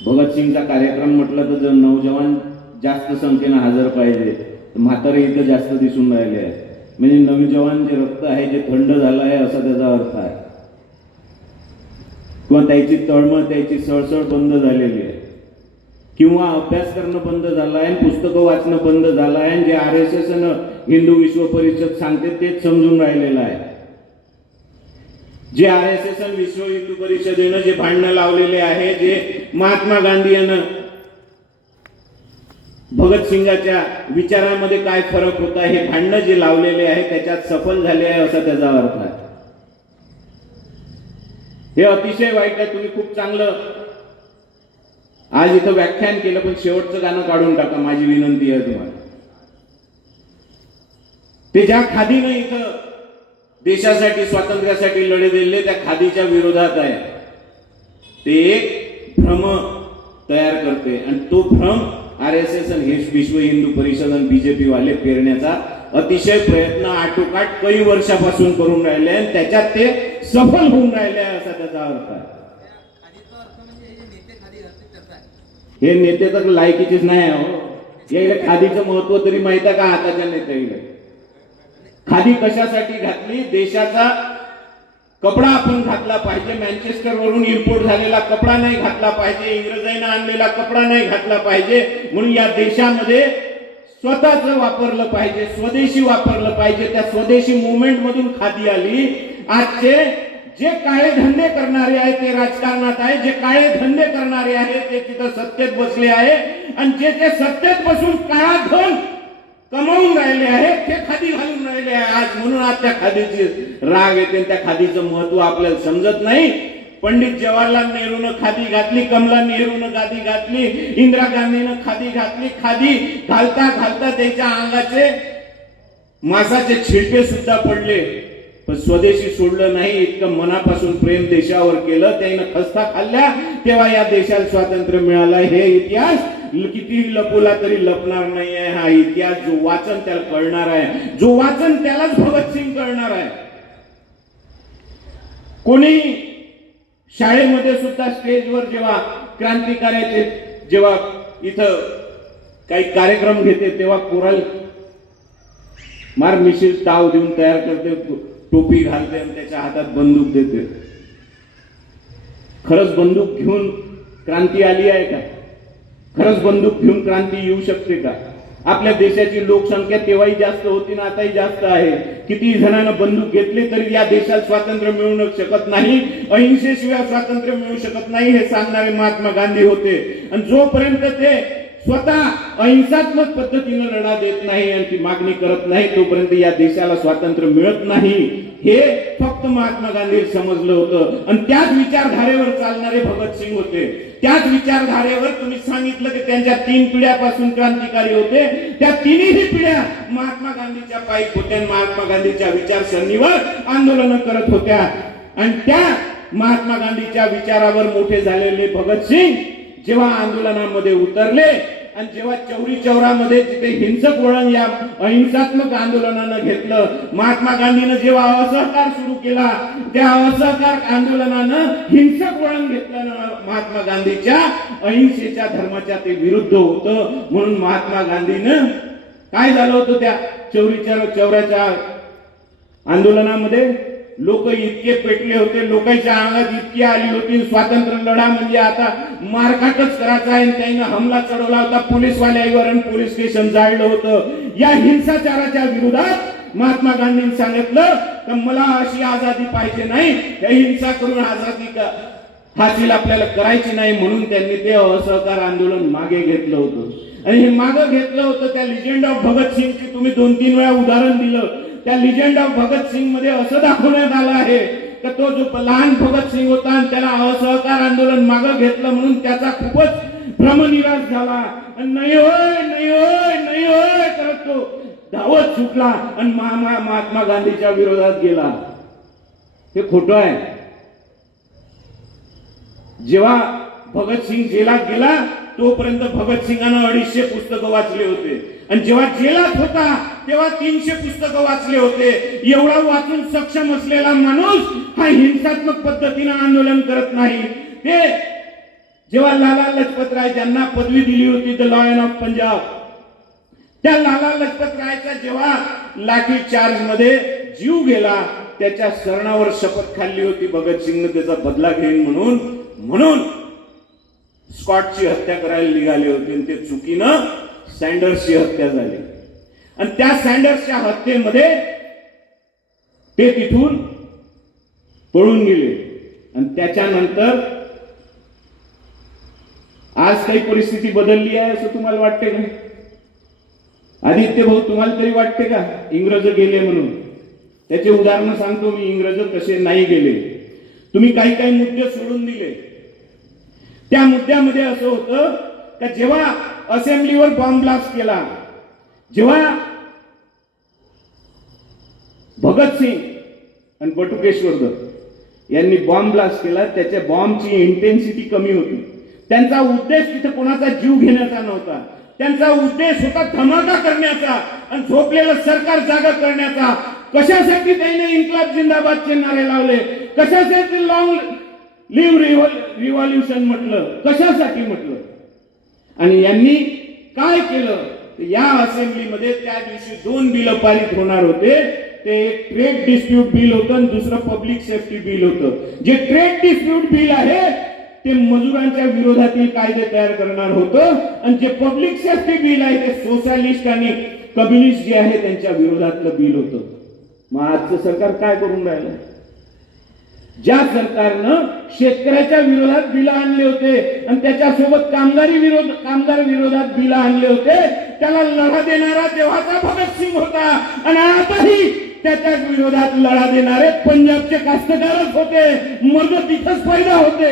भगतसिंगचा कार्यक्रम म्हटलं तर नौजवान जास्त संख्येनं हजर पाहिजे, म्हातारे इथं जास्त दिसून राहिले आहे. म्हणजे नौजवान जे रक्त आहे जे थंड झालं आहे असा त्याचा अर्थ आहे, किंवा त्याची तळमळ त्याची सळसळ बंद झालेली आहे, किंवा अभ्यास करणं बंद झालं आहे, पुस्तकं वाचणं बंद झालं आहे. जे RSS हिंदू विश्व परिषद सांगते तेच समजून राहिलेलं आहे. जे RSS विश्व हिंदू परिषदेनं जे भांडणं लावलेले आहे, जे महात्मा गांधी यांना भगतसिंगाच्या विचारामध्ये काय फरक होता हे भांडणं जे लावलेले आहे त्याच्यात सफल झाले आहे असा त्याचा अर्थ आहे. हे अतिशय वाईट आहे. तुम्ही खूप चांगलं आज इथं व्याख्यान केलं, पण शेवटचं गाणं काढून टाका, माझी विनंती आहे तुम्हाला. ते ज्या खादीनं इथं देशासाठी स्वातंत्र्यासाठी लढे दिले त्या खादीच्या विरोधात आहे. ते एक भ्रम तयार करते आणि तो भ्रम RSS आणि विश्व हिंदू परिषद आणि BJP वाले पेरण्याचा अतिशय प्रयत्न आटोकाट काही वर्षापासून करून राहिले आणि त्याच्यात ते सफल होऊन राहिले असा त्याचा अर्थ आहे. हे नेते तर लायकीचेच नाही हो. याला खादीचं महत्व तरी माहित आहे का आताच्या नेत्याला? खादी कशासाठी घातली? देशाचा कपडा आपण घातला पाहिजे. मँचेस्टर वरून इम्पोर्ट झालेला कपडा नाही घातला पाहिजे, इंग्रजांना आणलेला कपडा नाही घातला पाहिजे. म्हणून या देशामध्ये स्वतःच वापरलं पाहिजे, स्वदेशी वापरलं पाहिजे. त्या स्वदेशी मुवमेंट मधून खादी आली. आजचे जे काळे धंदे करणारे आहेत ते राजकारणात आहे, जे काळे धंदे करणारे आहेत ते तिथं सत्तेत बसले आहे आणि जे ते सत्तेत बसून काळा धन कमावून राहिले आहेत ते खादी घालून राहिले आहे आज. म्हणून आज त्या खादीची राग येते, त्या खादीचं महत्व आपल्याला समजत नाही. पंडित जवाहरलाल नेहरूनं खादी घातली, कमला नेहरूनं खादी घातली, इंदिरा गांधीनं खादी घातली. खादी घालता घालता त्याच्या अंगाचे मांसाचे छिलटे सुद्धा पडले, पण स्वदेशी सोडलं नाही. इतकं मनापासून प्रेम देशावर केलं, त्यानं खस्ता खाल्ल्या तेव्हा या देशाला स्वातंत्र्य मिळालं. हे इतिहास किती लपवला तरी लपणार नाही आहे. हा इतिहास जो वाचन त्याला कळणार आहे, जो वाचन त्यालाच भगतसिंग कळणार आहे. कोणी शाळेमध्ये सुद्धा स्टेजवर जेव्हा क्रांतिकार्याचे जेव्हा इथं काही कार्यक्रम घेते तेव्हा कोराल मार मिशील ताव देऊन तयार करते, टोपी घालते आणि त्याच्या हातात बंदूक देते. खरंच बंदूक घेऊन क्रांती आली आहे का? खरंच बंदूक घेऊन क्रांती येऊ शकते का? आपल्या देशाची लोकसंख्या तेव्हाही जास्त होती ना आताही जास्त आहे. किती जणांना बंदूक घेतली तरी या देशात स्वातंत्र्य मिळू शकत नाही. अहिंसेशिवाय स्वातंत्र्य मिळू शकत नाही हे सांगणारे महात्मा गांधी होते. आणि जोपर्यंत ते स्वतः अहिंसात्मक पद्धतीनं लढा देत नाही आणि ती मागणी करत नाही तोपर्यंत या देशाला स्वातंत्र्य मिळत नाही. हे फक्त महात्मा गांधी समजलं होतं आणि त्याच विचारधारेवर चालणारे भगतसिंग होते. त्याच विचारधारेवर तुम्ही सांगितलं की त्यांच्या 3 पिढ्यापासून क्रांतिकारी होते. त्या तिन्ही पिढ्या महात्मा गांधीच्या पायीक होत्या, महात्मा गांधीच्या विचारसरणीवर आंदोलन करत होत्या. आणि त्या महात्मा गांधीच्या विचारावर मोठे झालेले भगतसिंग जेव्हा आंदोलनामध्ये उतरले आणि जेव्हा चौरी चौरामध्ये जिथे हिंसक वळण या अहिंसात्मक आंदोलनानं घेतलं, महात्मा गांधीनं जेव्हा असहकार सुरू केला त्या असहकार आंदोलनानं हिंसक वळण घेतलं. महात्मा गांधीच्या अहिंसेच्या धर्माच्या ते विरुद्ध होतं. म्हणून महात्मा गांधीनं काय झालं होतं त्या चौरी चौराच्या आंदोलनामध्ये? लोक इतके पेटले होते, लोकांच्या अंगात इतकी आली होती. स्वातंत्र्य लढा म्हणजे आता मारकाटच करायचा आहे. त्याने हमला चढवला होता पोलीसवाल्यावर आणि पोलीस स्टेशन जाळलं होतं. या हिंसाचाराच्या विरोधात महात्मा गांधींनी सांगितलं की मला अशी आझादी पाहिजे नाही, हिंसा करून आझादी हासिल आपल्याला करायची नाही. म्हणून त्यांनी ते असहकार आंदोलन मागे घेतलं होतं. आणि हे मागे घेतलं होतं त्या लिजेंड ऑफ भगतसिंगची तुम्ही 2-3 वेळा उदाहरण दिलं. त्या लिजेंड ऑफ भगतसिंग मध्ये असं दाखवण्यात आलं आहे की तो जो लहान भगतसिंग होता आणि त्याला असहकार आंदोलन मागं घेतलं म्हणून त्याचा खूपच भ्रमनिराश झाला. नाही होय नाही होय नाही होय करत तो धावत सुटला आणि महात्मा गांधीच्या विरोधात गेला. हे खोटं आहे. जेव्हा भगतसिंग जेलात गेला तोपर्यंत भगतसिंगानं 250 पुस्तकं वाचले होते आणि जेव्हा जेलात होता तेव्हा 300 पुस्तकं वाचले होते. एवढा वाचून सक्षम असलेला माणूस हा हिंसात्मक पद्धतीने आंदोलन करत नाही. ते जेव्हा लाला लजपत राय ज्यांना पदवी दिली होती द लॉयन ऑफ पंजाब, त्या लाला लजपत रायचा जेव्हा लाठी चार्ज मध्ये जीव गेला, त्याच्या शरणावर शपथ खाल्ली होती भगतसिंगने त्याचा बदला घेईन म्हणून स्कॉटची हत्या करायला निघाले होते आणि ते चुकीनं सँडर्सची हत्या झाली. आणि त्या सँडर्सच्या हत्येमध्ये ते तिथून पळून गेले. आणि त्याच्यानंतर आज काही परिस्थिती बदलली आहे असं तुम्हाला वाटते का? आदित्य भाऊ, तुम्हाला तरी वाटते का इंग्रज गेले म्हणून? त्याचे उदाहरण सांगतो मी, इंग्रज कसे नाही गेले. तुम्ही काही मुद्दे सोडून दिले. त्या मुद्द्यामध्ये असं होतं का जेव्हा असेंब्लीवर बॉम्ब ब्लास्ट केला, जेव्हा भगतसिंग आणि बटुकेश्वर दत्त यांनी बॉम्ब ब्लास्ट केला, त्याच्या बॉम्बची इंटेन्सिटी कमी होती. त्यांचा उद्देश तिथे कोणाचा जीव घेण्याचा नव्हता. त्यांचा उद्देश होता धमाका करण्याचा आणि झोपलेलं सरकार जागा करण्याचा. कशासाठी त्याने इन्कलाब जिंदाबादचे नारे लावले? कशासाठी लॉंग लिव्ह रिव्हॉल्युशन म्हटलं? कशासाठी म्हटलं? आणि यांनी काय केलं? या असेंब्लीमध्ये त्या दिवशी 2 बिल पारित होणार होते. ते एक ट्रेड डिस्प्यूट बिल होतं आणि दुसरं पब्लिक सेफ्टी बिल होतं. जे ट्रेड डिस्प्यूट बिल आहे ते मजुरांच्या विरोधातील कायदे तयार करणार होतं आणि जे पब्लिक सेफ्टी बिल आहे ते सोशलिस्ट आणि कम्युनिस्ट जे आहे त्यांच्या विरोधातलं बिल होतं. मग आजचं सरकार काय करून राहिलं? ज्या सरकारनं शेतकऱ्याच्या विरोधात बिल आणले होते आणि त्याच्यासोबत कामगार विरोधात बिल आणले होते, त्याला लढा देणारा तेव्हाचा भगतसिंग होता आणि आताही त्याच्या विरोधात लढा देणारे पंजाबचे कास्तकारच होते. मर्द तिथंच पैदा होते.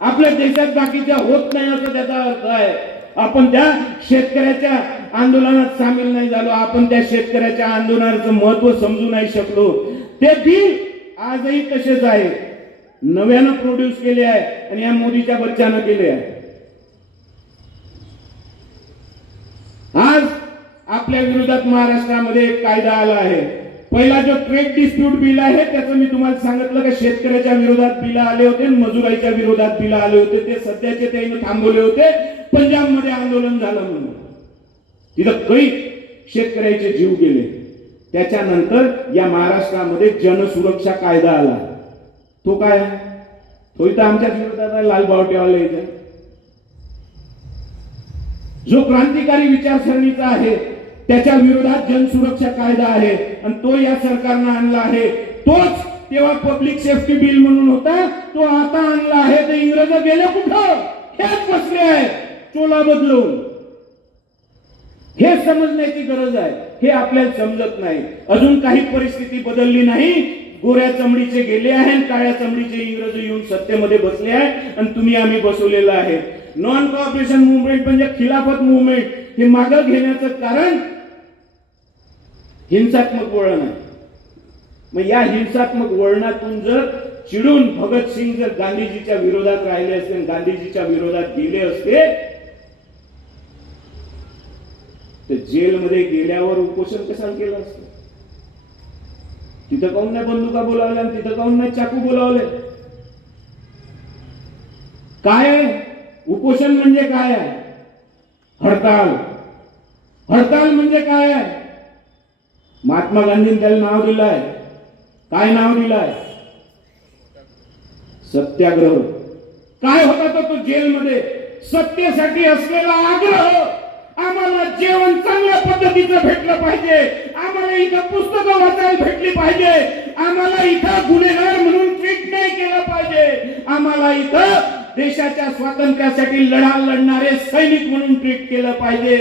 आपल्या देशात बाकीच्या होत नाही असं त्याचा अर्थ आहे. आपण त्या शेतकऱ्याच्या आंदोलनात सामील नाही झालो. आपण त्या शेतकऱ्याच्या आंदोलनाचं महत्व समजू नाही शकलो. ते बिल आजही तसेच आहे, नव्यानं प्रोड्यूस केले आहे आणि या मोदीच्या बच्चानं केले आहे. आज आपल्या विरोधात महाराष्ट्रामध्ये एक कायदा आला आहे. पहिला जो ट्रेड डिस्प्यूट बिल आहे त्याचं मी तुम्हाला सांगितलं की शेतकऱ्याच्या विरोधात बिल आले होते, मजुराच्या विरोधात बिल आले होते. ते सध्याचे त्याने थांबवले होते. पंजाबमध्ये आंदोलन झालं म्हणून तिथं काही शेतकऱ्याचे जीव गेले. त्याच्यानंतर या महाराष्ट्रामध्ये जनसुरक्षा कायदा आला. तो काय? तो इथं आमच्या विरोधात आहे, लाल बावटेवाले इथे. जो क्रांतिकारी विचारसरणीचा आहे त्याच्या विरोधात जनसुरक्षा कायदा आहे आणि तो या सरकारनं आणला आहे. तोच तेव्हा पब्लिक सेफ्टी बिल म्हणून होता, तो आता आणला आहे. ते इंग्रज गेले कुठं? हेच बसले आहे चोला बदलून. हे समजण्याची गरज आहे. हे आपल्याला समजत नाही. अजून काही परिस्थिती बदलली नाही. गोऱ्या चमडीचे गेले आहे आणि काळ्या चमडीचे इंग्रज येऊन सत्तेमध्ये बसले आहे आणि तुम्ही आम्ही बसवलेलं आहे. नॉन कॉपरेशन मुवमेंट म्हणजे खिलाफत मुवमेंट हे मागं घेण्याचं कारण हिंसात्मक वळण आहे. मग या हिंसात्मक वळणातून जर चिडून भगतसिंग जर गांधीजीच्या विरोधात राहिले असते, गांधीजीच्या विरोधात गेले असते, तर जेलमध्ये गेल्यावर उपोषण कशाला केलं असतं? तिथं काऊन नाही बंदुका बोलावल्या आणि तिथं काऊन नाही चाकू बोलावले? काय उपोषण म्हणजे काय आहे? हडताल. हडताल म्हणजे काय आहे? महात्मा गांधींनी त्याला नाव दिलं आहे. काय नाव दिलं आहे? सत्याग्रह. काय होता तो जेलमध्ये? सत्तेसाठी असलेला आग्रह. आम्हाला जेवण चांगल्या पद्धतीचं भेटलं पाहिजे, आम्हाला इथं पुस्तकं वाचायला भेटली पाहिजे, आम्हाला इथं गुन्हेगार म्हणून ट्रीट नाही केलं पाहिजे, आम्हाला इथं देशाच्या स्वातंत्र्यासाठी लढणारे सैनिक म्हणून ट्रीट केलं पाहिजे.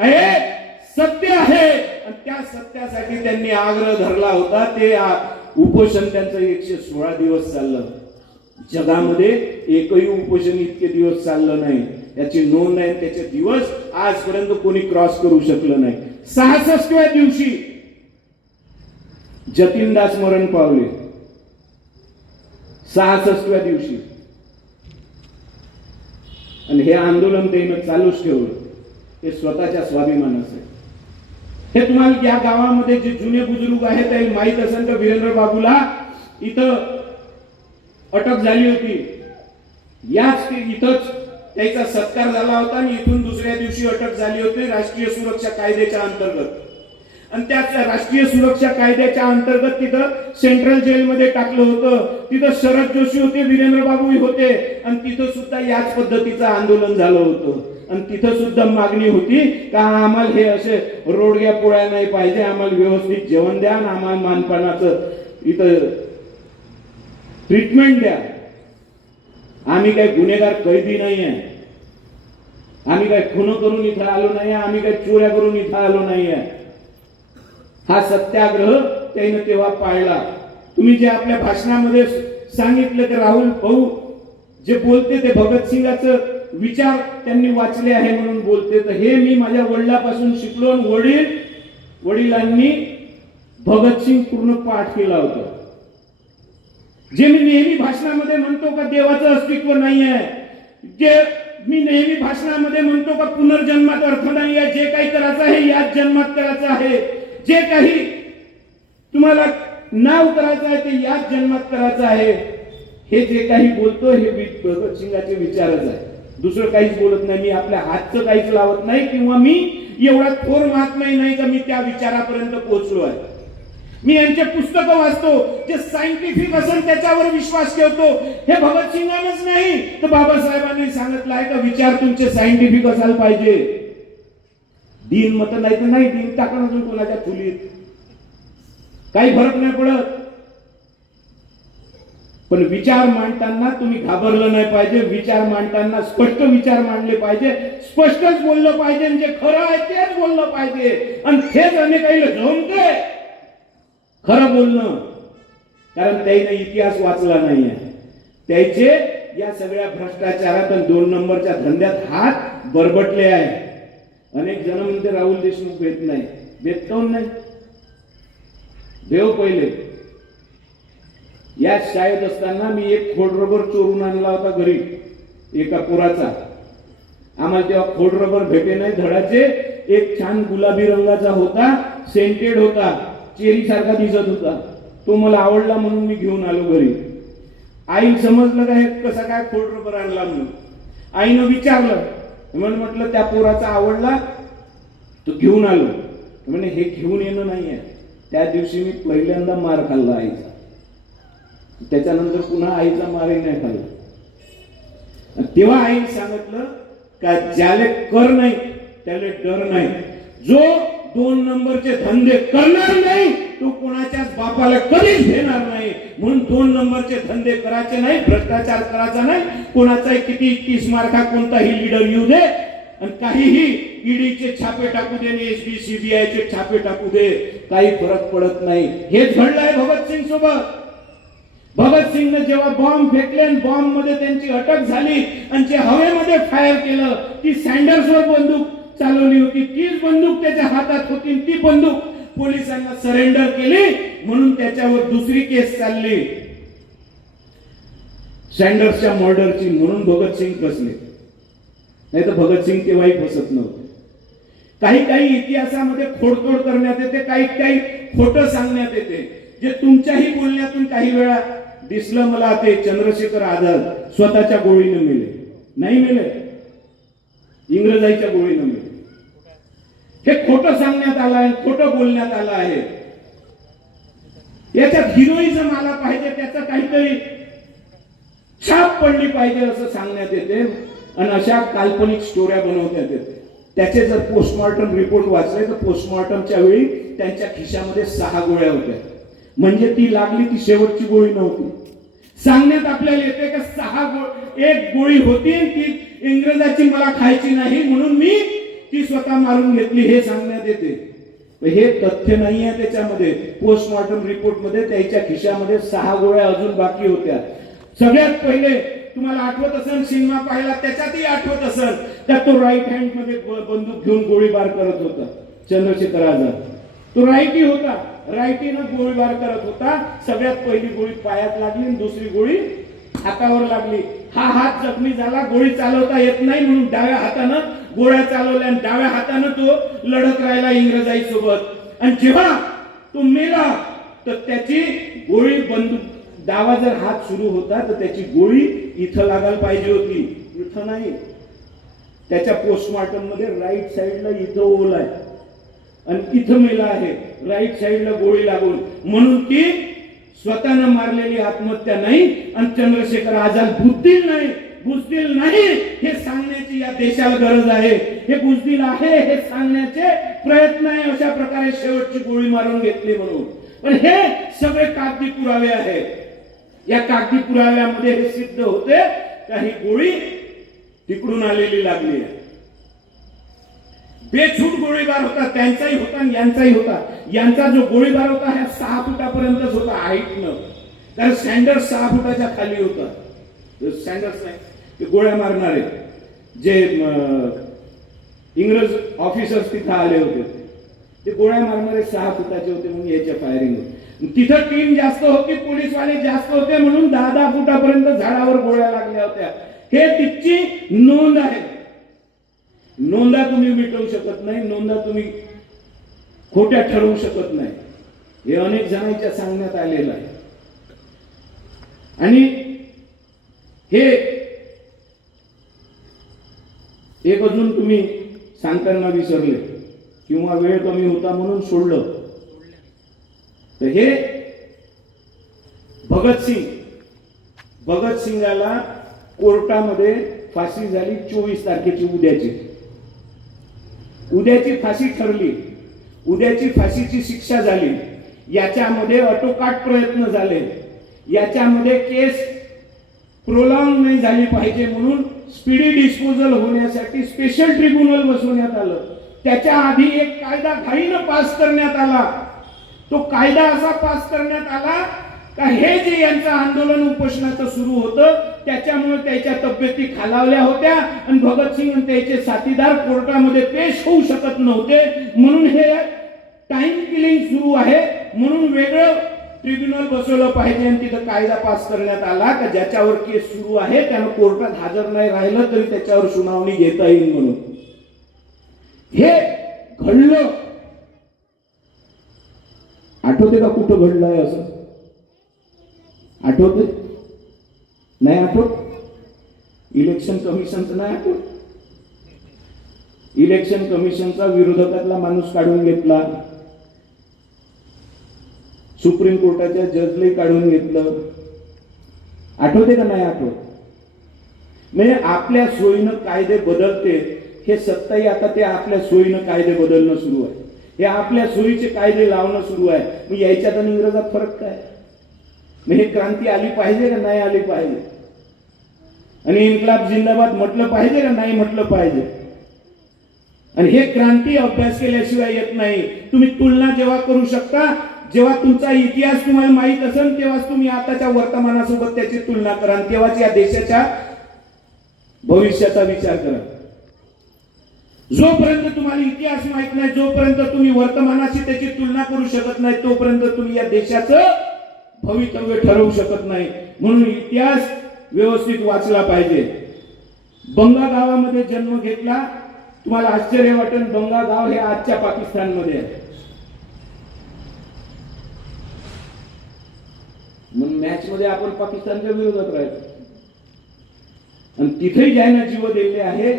हे सत्य आहे आणि त्या सत्यासाठी त्यांनी आग्रह धरला होता. ते उपोषण त्यांचं 116 दिवस चाललं. जगामध्ये एकही उपोषण इतके दिवस चाललं नाही. याची नोंद आहे. त्याचे दिवस आजपर्यंत कोणी क्रॉस करू शकलं नाही. 66व्या दिवशी जतीनदास मरण पावले. 66व्या दिवशी. आणि हे आंदोलन त्यानं चालूच ठेवलं. हे स्वतःच्या स्वाभिमानाचं. हे तुम्हाला या गावामध्ये जे जुने बुजुर्ग आहेत त्याला माहित असेल तर वीरेंद्र बाबूला इथं अटक झाली होती. याच इथंच त्याचा सत्कार झाला होता आणि इथून दुसऱ्या दिवशी अटक झाली होती राष्ट्रीय सुरक्षा कायद्याच्या अंतर्गत. आणि त्याच राष्ट्रीय सुरक्षा कायद्याच्या अंतर्गत तिथं सेंट्रल जेलमध्ये टाकलं होतं. तिथं शरद जोशी होते, वीरेंद्र बाबू होते आणि तिथं सुद्धा याच पद्धतीचं आंदोलन झालं होतं. आणि तिथं सुद्धा मागणी होती का आम्हाला हे असे रोडग्या पोळ्या नाही पाहिजे, आम्हाला व्यवस्थित जेवण द्या आणि आम्हाला मानपानाचं इथं ट्रीटमेंट द्या. आम्ही काही गुन्हेगार कैदी नाही आहे, आम्ही काही खून करून इथं आलो नाही, आम्ही काही चोऱ्या करून इथं आलो नाही आहे. हा सत्याग्रह त्याने तेव्हा पाळला. तुम्ही जे आपल्या भाषणामध्ये सांगितलं की राहुल भाऊ जे बोलते ते भगतसिंगाचं विचार त्यांनी वाचले आहे म्हणून बोलते, तर हे मी माझ्या वडिलांपासून शिकलो. वडिलांनी भगतसिंग पूर्ण पाठ केला होता. जे मी नेहमी भाषणामध्ये म्हणतो का देवाचं अस्तित्व नाही आहे, जे मी नेहमी भाषणामध्ये म्हणतो का पुनर्जन्मात अर्थ नाही आहे, जे काही करायचं आहे याच जन्मात करायचं आहे, जे काही तुम्हाला नाव करायचं आहे ते याच जन्मात करायचं आहे, हे जे काही बोलतो हे भगतसिंगाचे विचारच आहे. दुसरं काहीच बोलत नाही. मी आपल्या हातचं काहीच लावत नाही किंवा मी एवढा थोर महात्माही नाही का मी त्या विचारापर्यंत पोहोचलो आहे. मी यांचे पुस्तकं वाचतो, जे सायंटिफिक असेल त्याच्यावर विश्वास ठेवतो. हे भगतसिंगांनाच नाही तर बाबासाहेबांनी सांगितलं आहे का विचार तुमचे सायंटिफिक असायला पाहिजे. दिन मत नाही तर नाही, दिन टाकणं अजून कोणाच्या फुलीत काही फरक नाही पडत. पण विचार मांडताना तुम्ही घाबरलं नाही पाहिजे. विचार मांडताना स्पष्ट विचार मांडले पाहिजे, स्पष्टच बोललं पाहिजे, जे खरं आहे तेच बोललं पाहिजे. आणि तेच अनेकाईला जमते खरं बोलणं, कारण त्याने इतिहास वाचला नाहीये. त्याचे या सगळ्या भ्रष्टाचारात आणि 2 नंबरच्या धंद्यात हात बरबटले आहे. अनेक जण म्हणते राहुल देशमुख भेट नाही, भेट काऊन नाही? देव पहिले. या शाळेत असताना मी एक खोड रबर चोरून आणला होता घरी एका पोराचा. आम्हाला तेव्हा खोड रबर भेटे नाही. धडाचे एक छान गुलाबी रंगाचा होता, सेंटेड होता, चेरी सारखा दिसत होता. तो मला आवडला म्हणून मी घेऊन आलो घरी. आई समजलं का हे कसा काय खोड रबर आणला म्हणून. आईनं विचारलं म्हणून म्हटलं त्या पोराचा आवडला तो घेऊन आलो. म्हणजे हे घेऊन येणं नाहीये. त्या दिवशी मी पहिल्यांदा मार खाल्ला आईचा. त्याच्यानंतर पुन्हा आईचा मारही नाही खाल्ला. तेव्हा आईने सांगितलं का ज्याले कर नाही त्याले डर नाही. जो 2 नंबरचे धंदे करणार नाही तो कोणाच्याच बापाला कधीच घेणार नाही. म्हणून 2 नंबरचे धंदे करायचे नाही, भ्रष्टाचार करायचा नाही. कोणाचाही किती 30 मार्का कोणताही लीडर येऊ दे आणि काहीही ईडीचे छापे टाकू दे आणि एसबी सीबीआयचे छापे टाकू दे, काही फरक पडत नाही. हे घडलंय भगतसिंग सोबत. भगतसिंगने जेव्हा बॉम्ब फेकले आणि बॉम्ब मध्ये त्यांची अटक झाली आणि जे हवेमध्ये फायर केलं, ती सँडर्सवर बंदूक चालवली होती, तीच बंदूक त्याच्या हातात होती, ती बंदूक पोलिसांना सरेंडर केली म्हणून त्याच्यावर दुसरी केस चालली सँडर्सच्या मर्डरची. म्हणून भगतसिंग फसले, नाही तर भगतसिंग तेव्हाही फसत नव्हते. काही इतिहासामध्ये खोडतोड करण्यात येते, काही खोटं सांगण्यात येते, जे तुमच्याही बोलण्यातून काही वेळा दिसलं मला. ते चंद्रशेखर आझाद स्वतःच्या गोळीने मेले, नाही मेले, इंग्रजाईच्या गोळीने मेले. हे खोटं सांगण्यात आलं आहे, खोटं बोलण्यात आलं आहे. याच्यात हिरोइझम आला पाहिजे, त्याचं काहीतरी छाप पडली पाहिजे असं सांगण्यात येते आणि अशा काल्पनिक स्टोऱ्या बनवण्यात येते. त्याचे जर पोस्टमॉर्टम रिपोर्ट वाचले तर पोस्टमॉर्टमच्या वेळी त्यांच्या खिशामध्ये 6 गोळ्या होत्या. म्हणजे ती लागली ती शेवटची गोळी नव्हती. सांगण्यात आपल्याला येते की एक गोळी होती, ती इंग्रजाची मला खायची नाही म्हणून मी ती स्वतः मारून घेतली, हे सांगण्यात येते. हे तथ्य नाही आहे त्याच्यामध्ये. पोस्टमॉर्टम रिपोर्ट मध्ये त्याच्या खिशामध्ये 6 गोळ्या अजून बाकी होत्या. सगळ्यात पहिले तुम्हाला आठवत असेल, सिनेमा पाहिला त्याच्यातही आठवत असेल, त्यात तो राईट हँड मध्ये बंदूक घेऊन गोळीबार करत होता चंद्रशेखर आझाद. तो राईटी होता, राईटीनं गोळीबार करत होता. सगळ्यात पहिली गोळी पायात लागली आणि दुसरी गोळी हातावर लागली. हा हात जखमी झाला, गोळी चालवता येत नाही म्हणून डाव्या हातानं गोळ्या चालवल्या आणि डाव्या हातानं तो लढत राहिला इंग्रजाई सोबत. आणि जेव्हा तो मेला तर त्याची गोळी डावा जर हात सुरू होता तर त्याची गोळी इथं लागायला पाहिजे होती, इथं नाही. त्याच्या पोस्टमॉर्टम मध्ये राईट साईडला इथं ओल आहे आणि इथं मेला आहे, राईट साईडला गोळी लागून. म्हणून ती स्वतःनं मारलेली आत्महत्या नाही आणि चंद्रशेखर आझाद बुजदिल नाही हे सांगण्याची या देशाला गरज आहे. हे बुजदिल आहे हे सांगण्याचे प्रयत्न आहे. अशा प्रकारे शेवटची गोळी मारून घेतली म्हणून. पण हे सगळे कागदी पुरावे आहेत. या कागदी पुराव्यामध्ये हे सिद्ध होते का ही गोळी तिकडून आलेली लागली आहे. बेछूट गोळीबार होता, त्यांचाही होता आणि यांचाही होता. यांचा जो गोळीबार होता हा 6 फुटापर्यंतच होता हाईटनं, कारण सँडर्स 6 फुटाच्या खाली होता. सँडर्स नाही, ते गोळ्या मारणारे जे इंग्रज ऑफिसर्स तिथं आले होते ते गोळ्या मारणारे 6 फुटाचे होते म्हणून याच्या फायरिंग. तिथं टीम जास्त होती, पोलीसवाले जास्त होते म्हणून 10-10 फुटापर्यंत झाडावर गोळ्या लागल्या होत्या. हे तिथची नोंद आहे. नोंदा तुम्ही मिटवू शकत नाही, नोंदा तुम्ही खोट्या ठरवू शकत नाही. हे अनेक जणांच्या सांगण्यात आलेलं आहे. आणि हे एक अजून तुम्ही सांगताना विसरले किंवा वेळ कमी होता म्हणून सोडलं. तर हे भगत सिंगाला कोर्टामध्ये फाशी झाली 24 तारखेची, उद्याची फाशी ठरली, उद्याची फाशीची शिक्षा झाली. याच्यामध्ये अटोकाट प्रयत्न झाले. याच्यामध्ये केस प्रोलॉंग नाही झाली पाहिजे म्हणून स्पीडी डिस्पोजल होण्यासाठी स्पेशल ट्रिब्युनल बसवण्यात आलं. त्याच्या आधी एक कायदा घाईनं पास करण्यात आला. तो कायदा असा पास करण्यात आला का हे जे यांचं आंदोलन उपोषणाचं सुरू होतं त्याच्यामुळे त्याच्या तब्येती खालावल्या होत्या आणि भगतसिंग आणि त्याचे साथीदार कोर्टामध्ये पेश होऊ शकत नव्हते. म्हणून हे टाइम किलिंग सुरू आहे म्हणून वेगळं ट्रिब्युनल बसवलं पाहिजे आणि तिथं कायदा पास करण्यात आला का ज्याच्यावर केस सुरू आहे त्यानं कोर्टात हजर नाही राहिलं तरी त्याच्यावर सुनावणी घेता येईल म्हणून. हे घडलं. आठवते का कुठं घडलंय असं? आठवते? नाही आठवत? इलेक्शन कमिशनचं नाही आठवत? इलेक्शन कमिशनचा विरोधकातला माणूस काढून घेतला, सुप्रीम कोर्टाच्या जजलाही काढून घेतलं. आठवते का नाही आठवत? म्हणजे आपल्या सोयीनं कायदे बदलते. हे सत्ताही आता ते आपल्या सोयीनं कायदे बदलणं सुरू आहे. हे आपल्या सोयीचे कायदे लावणं सुरू आहे. मग याच्यात आणि इंग्रजात फरक काय? मग हे क्रांती आली पाहिजे का नाही आली पाहिजे? आणि इन्कलाब जिंदाबाद म्हटलं पाहिजे का नाही म्हटलं पाहिजे? आणि हे क्रांती अभ्यास केल्याशिवाय येत नाही. तुम्ही तुलना जेव्हा करू शकता, जेव्हा तुमचा इतिहास तुम्हाला माहित असेल तेव्हाच तुम्ही आताच्या वर्तमानासोबत त्याची तुलना करा, तेव्हाच या देशाच्या भविष्याचा विचार करा. जोपर्यंत तुम्हाला इतिहास माहित नाही, जोपर्यंत तुम्ही वर्तमानाशी त्याची तुलना करू शकत नाही, तोपर्यंत तुम्ही या देशाचं भवितव्य ठरवू शकत नाही. म्हणून इतिहास व्यवस्थित वाचला पाहिजे. बंगा गावामध्ये जन्म घेतला. तुम्हाला आश्चर्य वाटेल, बंगा गाव हे आजच्या पाकिस्तानमध्ये आहे. म्हणून मॅच मध्ये आपण पाकिस्तानच्या विरोधात राहतो आणि तिथेही ज्यांना जीव दिलेले आहे,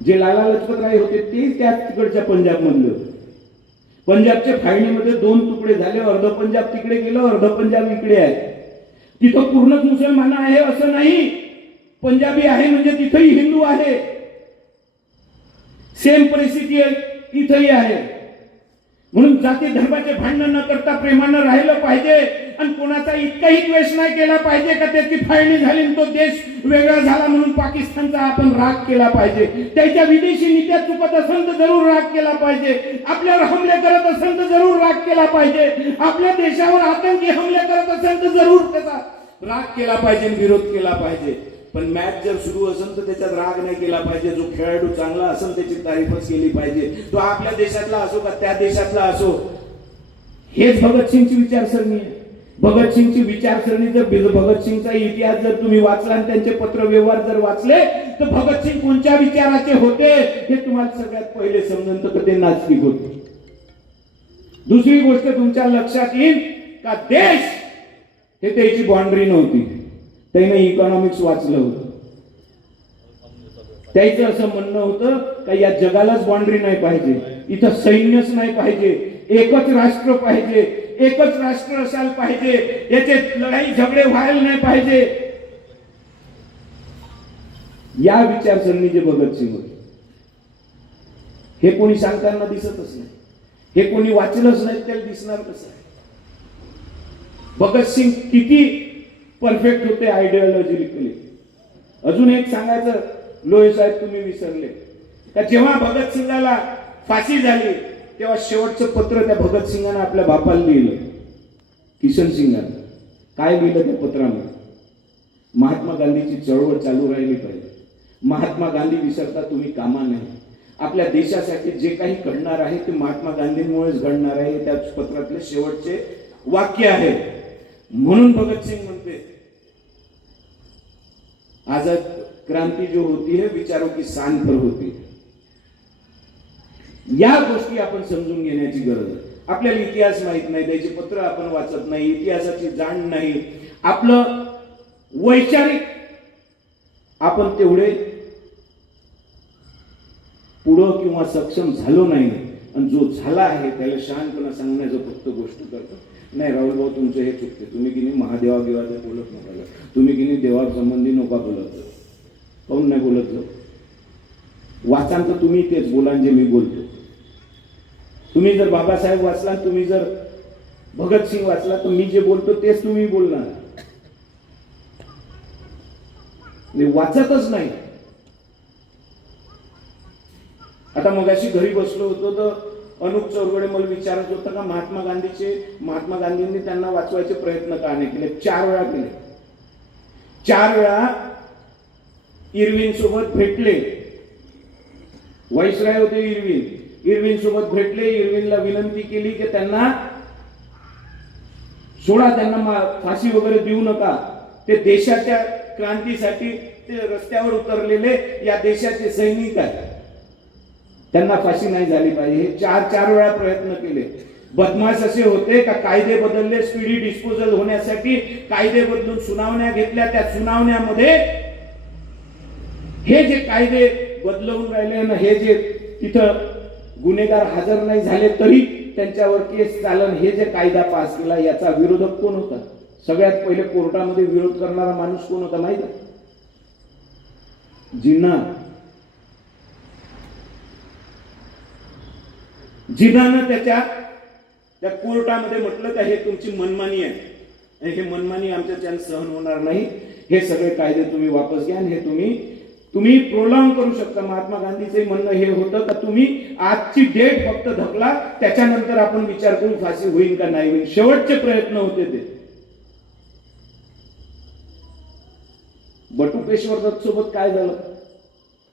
जे लाला लजपत राय होते ते त्याच तिकडच्या पंजाब मधले. पंजाबच्या फाळणीमध्ये 2 तुकडे झाले. अर्ध पंजाब तिकडे गेलं, अर्ध पंजाब इकडे आहे. तिथं पूर्णच मुसलमान आहे असं नाही. पंजाबी आहे म्हणजे तिथेही हिंदू आहे. सेम परिस्थिती इथंही आहे. म्हणून जाती धर्माचे भांडण न करता प्रेमानं राहिलं पाहिजे आणि कोणाचा इतकाही द्वेष नाही केला पाहिजे का त्याची फाळणी झाली तो देश वेगळा झाला म्हणून पाकिस्तानचा आपण राग केला पाहिजे. त्याच्या विदेशी नीत्या चुकत असेल तर जरूर राग केला पाहिजे. आपल्यावर हमले करत असेल तर जरूर राग केला पाहिजे. आपल्या देशावर आतंकी हमले करत असेल तर जरूर त्याचा राग केला पाहिजे, विरोध केला पाहिजे. पण मॅच जर सुरू असेल तर त्याच्यात राग नाही केला पाहिजे. जो खेळाडू चांगला असेल त्याची तारीफच केली पाहिजे. तो आपल्या देशातला असो का त्या देशातला असो. हेच भगतसिंगची विचारसरणी आहे. भगतसिंगची विचारसरणी जर भगतसिंगचा इतिहास जर तुम्ही वाचला आणि त्यांचे पत्र व्यवहार जर वाचले तर भगतसिंग कोणत्या विचाराचे होते हे तुम्हाला सगळ्यात पहिले समजून तर ते नास्तिक होते. दुसरी गोष्ट तुमच्या लक्षात येईल का देश हे त्याची बाउंड्री नव्हती. त्याने इकॉनॉमिक्स वाचलं होतं. त्याचं असं म्हणणं होतं का या जगालाच बाउंड्री नाही पाहिजे, इथं सैन्यच नाही पाहिजे, एकच राष्ट्र पाहिजे, एकच राष्ट्र असायला पाहिजे, याचे लढाई झगडे व्हायला नाही पाहिजे. या विचारसरणीचे भगतसिंग होते. हे कोणी सांगताना दिसतच नाही, हे कोणी वाचलंच नाही, त्याला दिसणार कसं? भगतसिंग किती परफेक्ट होते आयडिओलॉजिकली. अजून एक सांगायचं, लोहे साहेब तुम्ही विसरले का जेव्हा भगतसिंगाला फाशी झाली तेव्हा शेवटचं पत्र त्या भगतसिंगानं आपल्या बापाला लिहिलं, किशन सिंगानं. काय लिहिलं त्या पत्रामध्ये? महात्मा गांधीची चळवळ चालू राहिली पाहिजे, महात्मा गांधी विसरता तुम्ही कामा नाही, आपल्या देशासाठी जे काही घडणार आहे ते महात्मा गांधींमुळेच घडणार आहे. त्या पत्रातले शेवटचे वाक्य आहे. म्हणून भगतसिंग म्हणते आजाद क्रांति जो होती है विचारों की शान पर होती है. या गोष्टी आपण समजून घेण्याची गरज आहे. आपल्याला इतिहास माहित नाही, त्याचे पत्र आपण वाचत नाही, इतिहासाची जाण नाही, आपलं वैचारिक आपण तेवढे पुढं किंवा सक्षम झालो नाही. आणि जो झाला आहे त्याला शहाणपणा सांगण्याचं फक्त गोष्ट करतो. नाही राहुल भाऊ तुमचं हे चुकते, तुम्ही की नाही महादेवा गिवाचं बोलत नका, तुम्ही की नाही देवासंबंधी नका बोलत. काऊन नाही बोलत? वाचान तर तुम्ही तेच बोला जे मी बोलतो. तुम्ही जर बाबासाहेब वाचला, तुम्ही जर भगतसिंग वाचला, तर मी जे बोलतो तेच तुम्ही बोलणार. वाचतच नाही. आता मगाशी घरी बसलो होतो तर अनुप चौरगडे मला विचारत होता का महात्मा गांधींनी त्यांना वाचवायचे प्रयत्न का नाही केले? 4 वेळा केले. 4 वेळा इरविन सोबत भेटले. व्हाईसराय होते इरविन सोबत भेटले. इरविनला विनंती केली की त्यांना सोडा, त्यांना फाशी वगैरे देऊ नका, ते देशाच्या क्रांतीसाठी ते रस्त्यावर उतरलेले या देशाचे सैनिक आहेत, त्यांना फाशी नाही झाली पाहिजे. हे 4 वेळा प्रयत्न केले. बदमाश असे होते का कायदे बदलले, स्पीडी डिस्पोजल होण्यासाठी कायदे बदलून सुनावण्या घेतल्या. त्या सुनावण्यामध्ये हे जे कायदे बदलवून राहिले ना, हे जे तिथं गुन्हेगार हजर नाही झाले तरी त्यांच्यावर केस चालन, हे जे कायदा पास केला याचा विरोधक कोण होता? सगळ्यात पहिले कोर्टामध्ये विरोध करणारा माणूस कोण होता माहिती आहे? जिन्नानं त्या कोर्टामध्ये म्हटलं का हे तुमची मनमानी आहे, हे मनमानी आमच्या सहन होणार नाही, हे सगळे कायदे तुम्ही वापस घ्या आणि हे तुम्ही प्रोलॉंग करू शकता. महात्मा गांधीचे म्हणणं हे होतं का तुम्ही आजची डेट फक्त ढकला, त्याच्यानंतर आपण विचार करू फाशी होईल का नाही होईल. शेवटचे प्रयत्न होते ते. बटुकेश्वर दत्त सोबत काय झालं?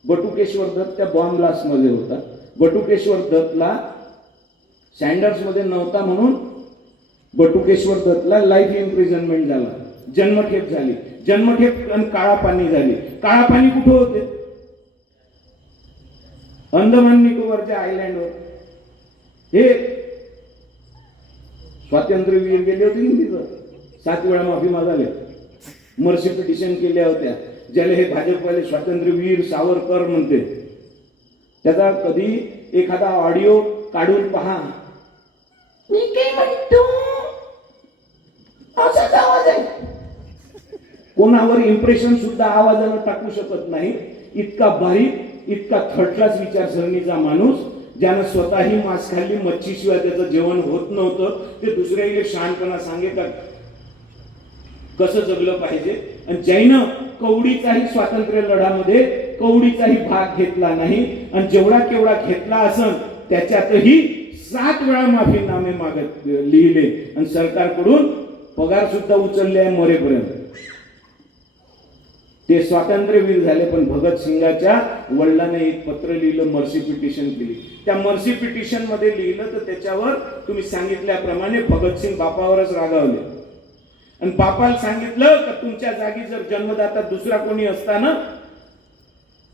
बटुकेश्वर दत्त त्या बॉम्ब ब्लास्ट मध्ये होता. बटुकेश्वर दत्तला सँडर्स मध्ये नव्हता म्हणून बटुकेश्वर दत्तला लाईफ इम्प्रिझनमेंट झाला, जन्मठेप झाली. जन्मठेप आणि काळा पाणी झाली. काळा पाणी कुठे होते? अंदमान निकोबारच्या आयलँडवर. हे स्वातंत्र्यवीर गेले होते की तिथं, 7 वेळा माफी मागाले, मर्सी पिटिशन केल्या होत्या, ज्याला हे भाजपवाले स्वातंत्र्यवीर सावरकर म्हणते. त्याचा कधी एखादा ऑडिओ काढून पहा. मी काय म्हणतो असाच आवाज आहे. कोणावर इम्प्रेशन सुद्धा आवाजानं टाकू शकत नाही. इतका बारीक, इतका थर्ड क्लास विचारसरणीचा माणूस, ज्यानं स्वतःही मांस खाल्ली, मच्छीशिवाय त्याचं जेवण होत नव्हतं, ते दुसऱ्याला शहाणपणा सांगेल कसं जगलं पाहिजे. आणि ज्यानं कवडीचाही स्वातंत्र्य लढ्यामध्ये कवडीचाही भाग घेतला नाही, आणि जेवढा केवढा घेतला असन त्याच्यातही 7 वेळा माफीनामे मागत लिहिले आणि सरकारकडून पगार सुद्धा उचलले आहे मरेपर्यंत. ते स्वातंत्र्यवीर झाले. पण भगतसिंगाच्या वडिलांनी एक पत्र लिहिलं, मर्सी पिटिशन केली. त्या मर्सी पिटिशन मध्ये लिहिलं तर त्याच्यावर तुम्ही सांगितल्याप्रमाणे भगतसिंग बापावरच रागावले आणि बापाला सांगितलं की तुमच्या जागी जर जन्मदाता दुसरा कोणी असता ना,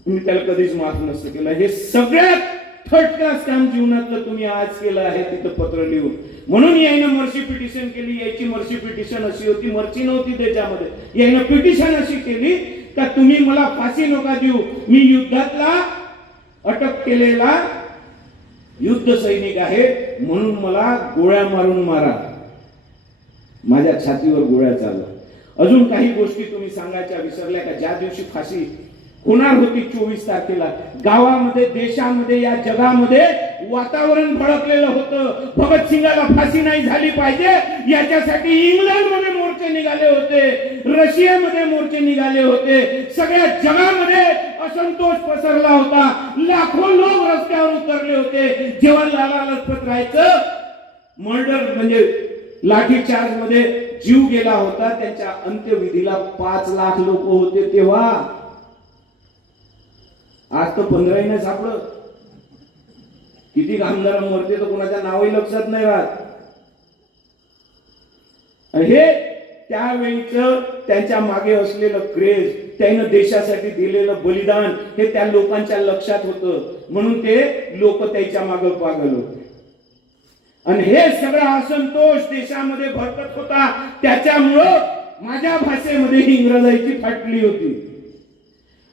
तुम्ही त्याला कधीच माफ नसतं केलं. हे सगळ्यात थर्ड क्लास काम जीवनातलं तुम्ही आज केलं आहे तिथं पत्र लिहून. म्हणून यायनं मर्सी पिटिशन केली. याची मर्सी पिटिशन अशी होती, मर्सी नव्हती त्याच्यामध्ये. यायनं पिटिशन अशी केली का तुम्ही मला फाशी नका देऊ, मी युद्धातला अटक केलेला युद्ध सैनिक आहे, म्हणून मला गोळ्या मारून मारा. माझ्या छातीवर गोळ्या चालल्या. अजून काही गोष्टी तुम्ही सांगायच्या विसरल्या का? ज्या दिवशी फाशी होणार होती 24 तारखेला, गावामध्ये, देशामध्ये, या जगामध्ये वातावरण भडकलेलं होतं. भगतसिंगाला फाशी नाही झाली पाहिजे याच्यासाठी इंग्लंडमध्ये मोर्चे निघाले होते, रशियामध्ये मोर्चे निघाले होते, सगळ्या जगामध्ये असंतोष पसरला होता. लाखो लोक रस्त्यावर उतरले होते. जेव्हा लाला लजपत रायचं मर्डर म्हणजे लाठीचार्ज मध्ये जीव गेला होता, त्यांच्या अंत्यविधीला 5 लाख लोक होते. तेव्हा आज तर 15ही नाही सापडत. किती आमदार मरते तर कोणाच्या नावही लक्षात नाही राहत. हे त्यावेळीच त्यांच्या मागे असलेलं क्रेज, त्यानं देशासाठी दिलेलं बलिदान हे त्या लोकांच्या लक्षात होतं, म्हणून ते लोक त्याच्या मागे पागल होते. आणि हे सगळा असंतोष देशामध्ये भरकत होता, त्याच्यामुळं माझ्या भाषेमध्ये इंग्रजाची फाटली होती.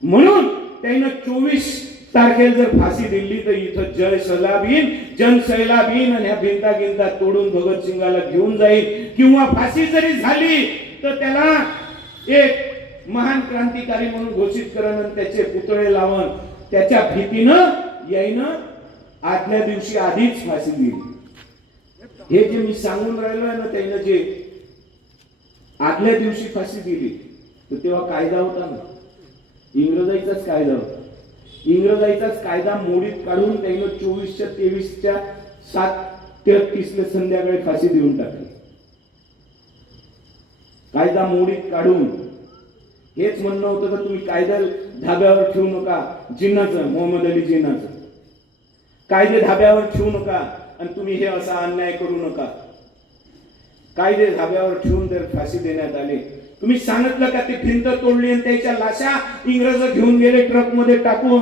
म्हणून त्यानं 24 तारखेला जर फाशी दिली तर इथं जय सैलाबीन, जन सैलाबीन आणि ह्या भिंता गिंता तोडून भगतसिंगाला घेऊन जाईल, किंवा फाशी जरी झाली तर त्याला एक महान क्रांतिकारी म्हणून घोषित करण, त्याचे पुतळे लावून, त्याच्या भीतीनं यायनं आदल्या दिवशी आधीच फाशी दिली. हे जे मी सांगून राहिलोय ना, त्यानं जे आदल्या दिवशी फाशी दिली तर तेव्हा कायदा होता ना, इंग्रजांचाच कायदा होता. इंग्रजांचाच कायदा मोडीत काढून त्यानं 24/23 7:33 संध्याकाळी फाशी देऊन टाकली. कायदा मोडीत काढून हेच म्हणणं होतं का तुम्ही कायदा धाब्यावर ठेवू नका, जिन्नाचं, मोहम्मद अली जिन्नाचं कायदे धाब्यावर ठेवू नका आणि तुम्ही हे असा अन्याय करू नका. कायदे धाब्यावर ठेवून जर फाशी देण्यात आले, तुम्ही सांगितलं का ती भिंत तोडली आणि त्याच्या लाशा इंग्रज घेऊन गेले ट्रक मध्ये टाकून?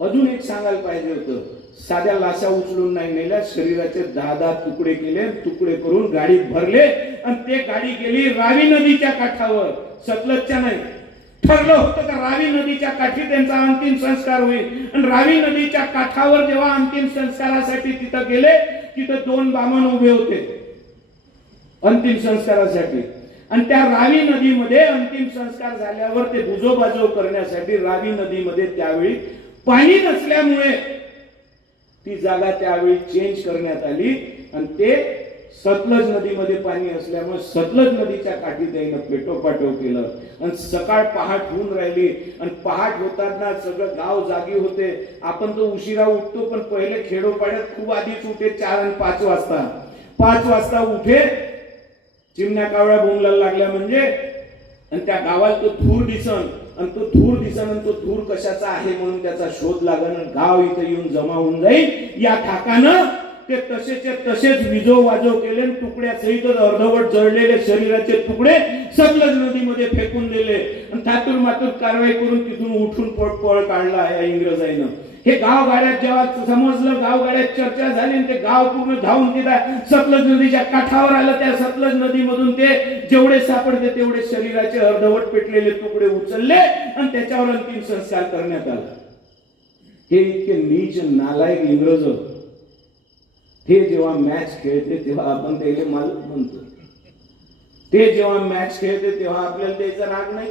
अजून एक सांगायला पाहिजे होतं, साध्या लाशा उचलून नाही नेल्या, शरीराचे 10 तुकडे केले, तुकडे करून गाडीत भरले आणि ते गाडी गेली रावी नदीच्या काठावर, सतलजच्या नाही. ठरलं होतं का रावी नदीच्या काठी त्यांचा अंतिम संस्कार होईल, आणि रावी नदीच्या काठावर जेव्हा अंतिम संस्कारासाठी तिथं गेले, तिथं 2 बामण उभे होते अंतिम संस्कारासाठी. आणि त्या रावी नदीमध्ये अंतिम संस्कार झाल्यावर ते बुजोबाजो करण्यासाठी रावी नदीमध्ये त्यावेळी पाणी नसल्यामुळे ती जागा त्यावेळी चेंज करण्यात आली आणि ते सतलज नदीमध्ये पाणी असल्यामुळे सतलज नदीच्या काठी त्यानं पेटोपाटो केलं. आणि सकाळ पहाट होऊन राहिली आणि पहाट होताना सगळं गाव जागी होते. आपण तो उशिरा उठतो, पण पहिले खेडोपाड्यात खूप आधीच उठे, 4 आणि 5 वाजता. 5 वाजता उठे, चिमण्या कावळ्या बोंबलायला लागल्या म्हणजे, आणि त्या गावात तो धूर दिसन, आणि तो धूर दिसन आणि तो धूर कशाचा आहे म्हणून त्याचा शोध लागन, गाव इथे येऊन जमा होऊन जाईल. या ठाकानं ते तसेचे तसेच विजो वाजो केले, तुकड्यासहित अर्धवट जळलेले शरीराचे तुकडे सतलज नदीमध्ये फेकून दिले आणि थातूर मातूर कारवाई करून तिथून उठून पळ काढला या इंग्रजाईनं. हे गावगाड्यात जेव्हा समजलं, गावगाड्यात चर्चा झाली, ते गाव पूर्ण धावून तिथं सतलज नदीच्या काठावर आलं. त्या सतलज नदीमधून ते जेवढे सापडते तेवढे शरीराचे अर्धवट पेटलेले तुकडे उचलले आणि त्याच्यावर अंतिम संस्कार करण्यात आला. हे इतके नीच नालायक इंग्रज हे जेव्हा मॅच खेळते तेव्हा आपण त्याला मालक म्हणतो. ते जेव्हा मॅच खेळते तेव्हा आपल्याला त्याचा राग नाही.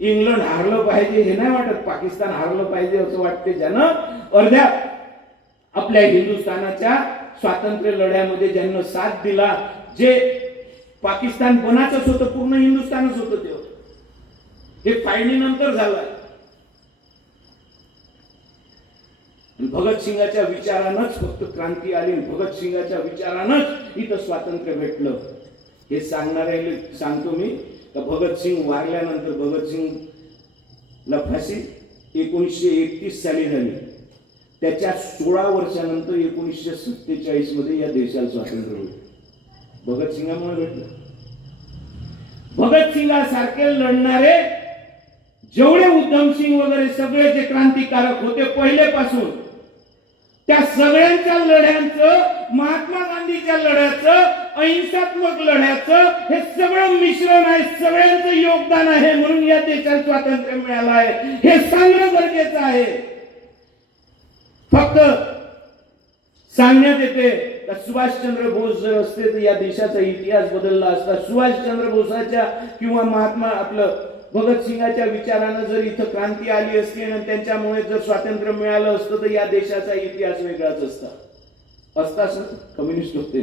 इंग्लंड हारलं पाहिजे हे नाही वाटत, पाकिस्तान हारलं पाहिजे असं वाटते. ज्यानं अर्ध्या आपल्या हिंदुस्थानाच्या स्वातंत्र्य लढ्यामध्ये ज्यांना साथ दिला, जे पाकिस्तान बनाचंच होतं, पूर्ण हिंदुस्थानच होतं तेव्हा. हे फाळणीनंतर झालं. भगतसिंगाच्या विचारानंच फक्त क्रांती आली, भगतसिंगाच्या विचारानंच इथं स्वातंत्र्य भेटलं. हे सांगणारे सांगतो मी का भगतसिंग वारल्यानंतर भगतसिंगला फाशी 1931 साली झाली. त्याच्या 16 वर्षानंतर 1947 मध्ये या देशाला स्वातंत्र्य होईल. भगतसिंगामुळे भेटलं. भगतसिंगासारखे लढणारे जेवढे उधमसिंग वगैरे सगळे जे क्रांतिकारक होते पहिलेपासून, त्या सगळ्यांच्या लढ्यांचं, महात्मा गांधीच्या लढ्याचं, अहिंसात्मक लढ्याचं हे सगळं मिश्रण आहे, सगळ्यांचं योगदान आहे, म्हणून या देशाला स्वातंत्र्य मिळालं आहे हे सांगणं गरजेचं आहे. फक्त सांगण्यात येते का सुभाषचंद्र बोस जर असते तर या देशाचा इतिहास बदलला असता. सुभाषचंद्र बोसाच्या किंवा महात्मा आपलं भगतसिंगाच्या विचारानं जर इथं क्रांती आली असती आणि त्यांच्यामुळे जर स्वातंत्र्य मिळालं असतं तर या देशाचा इतिहास वेगळाच असता. कम्युनिस्ट होते,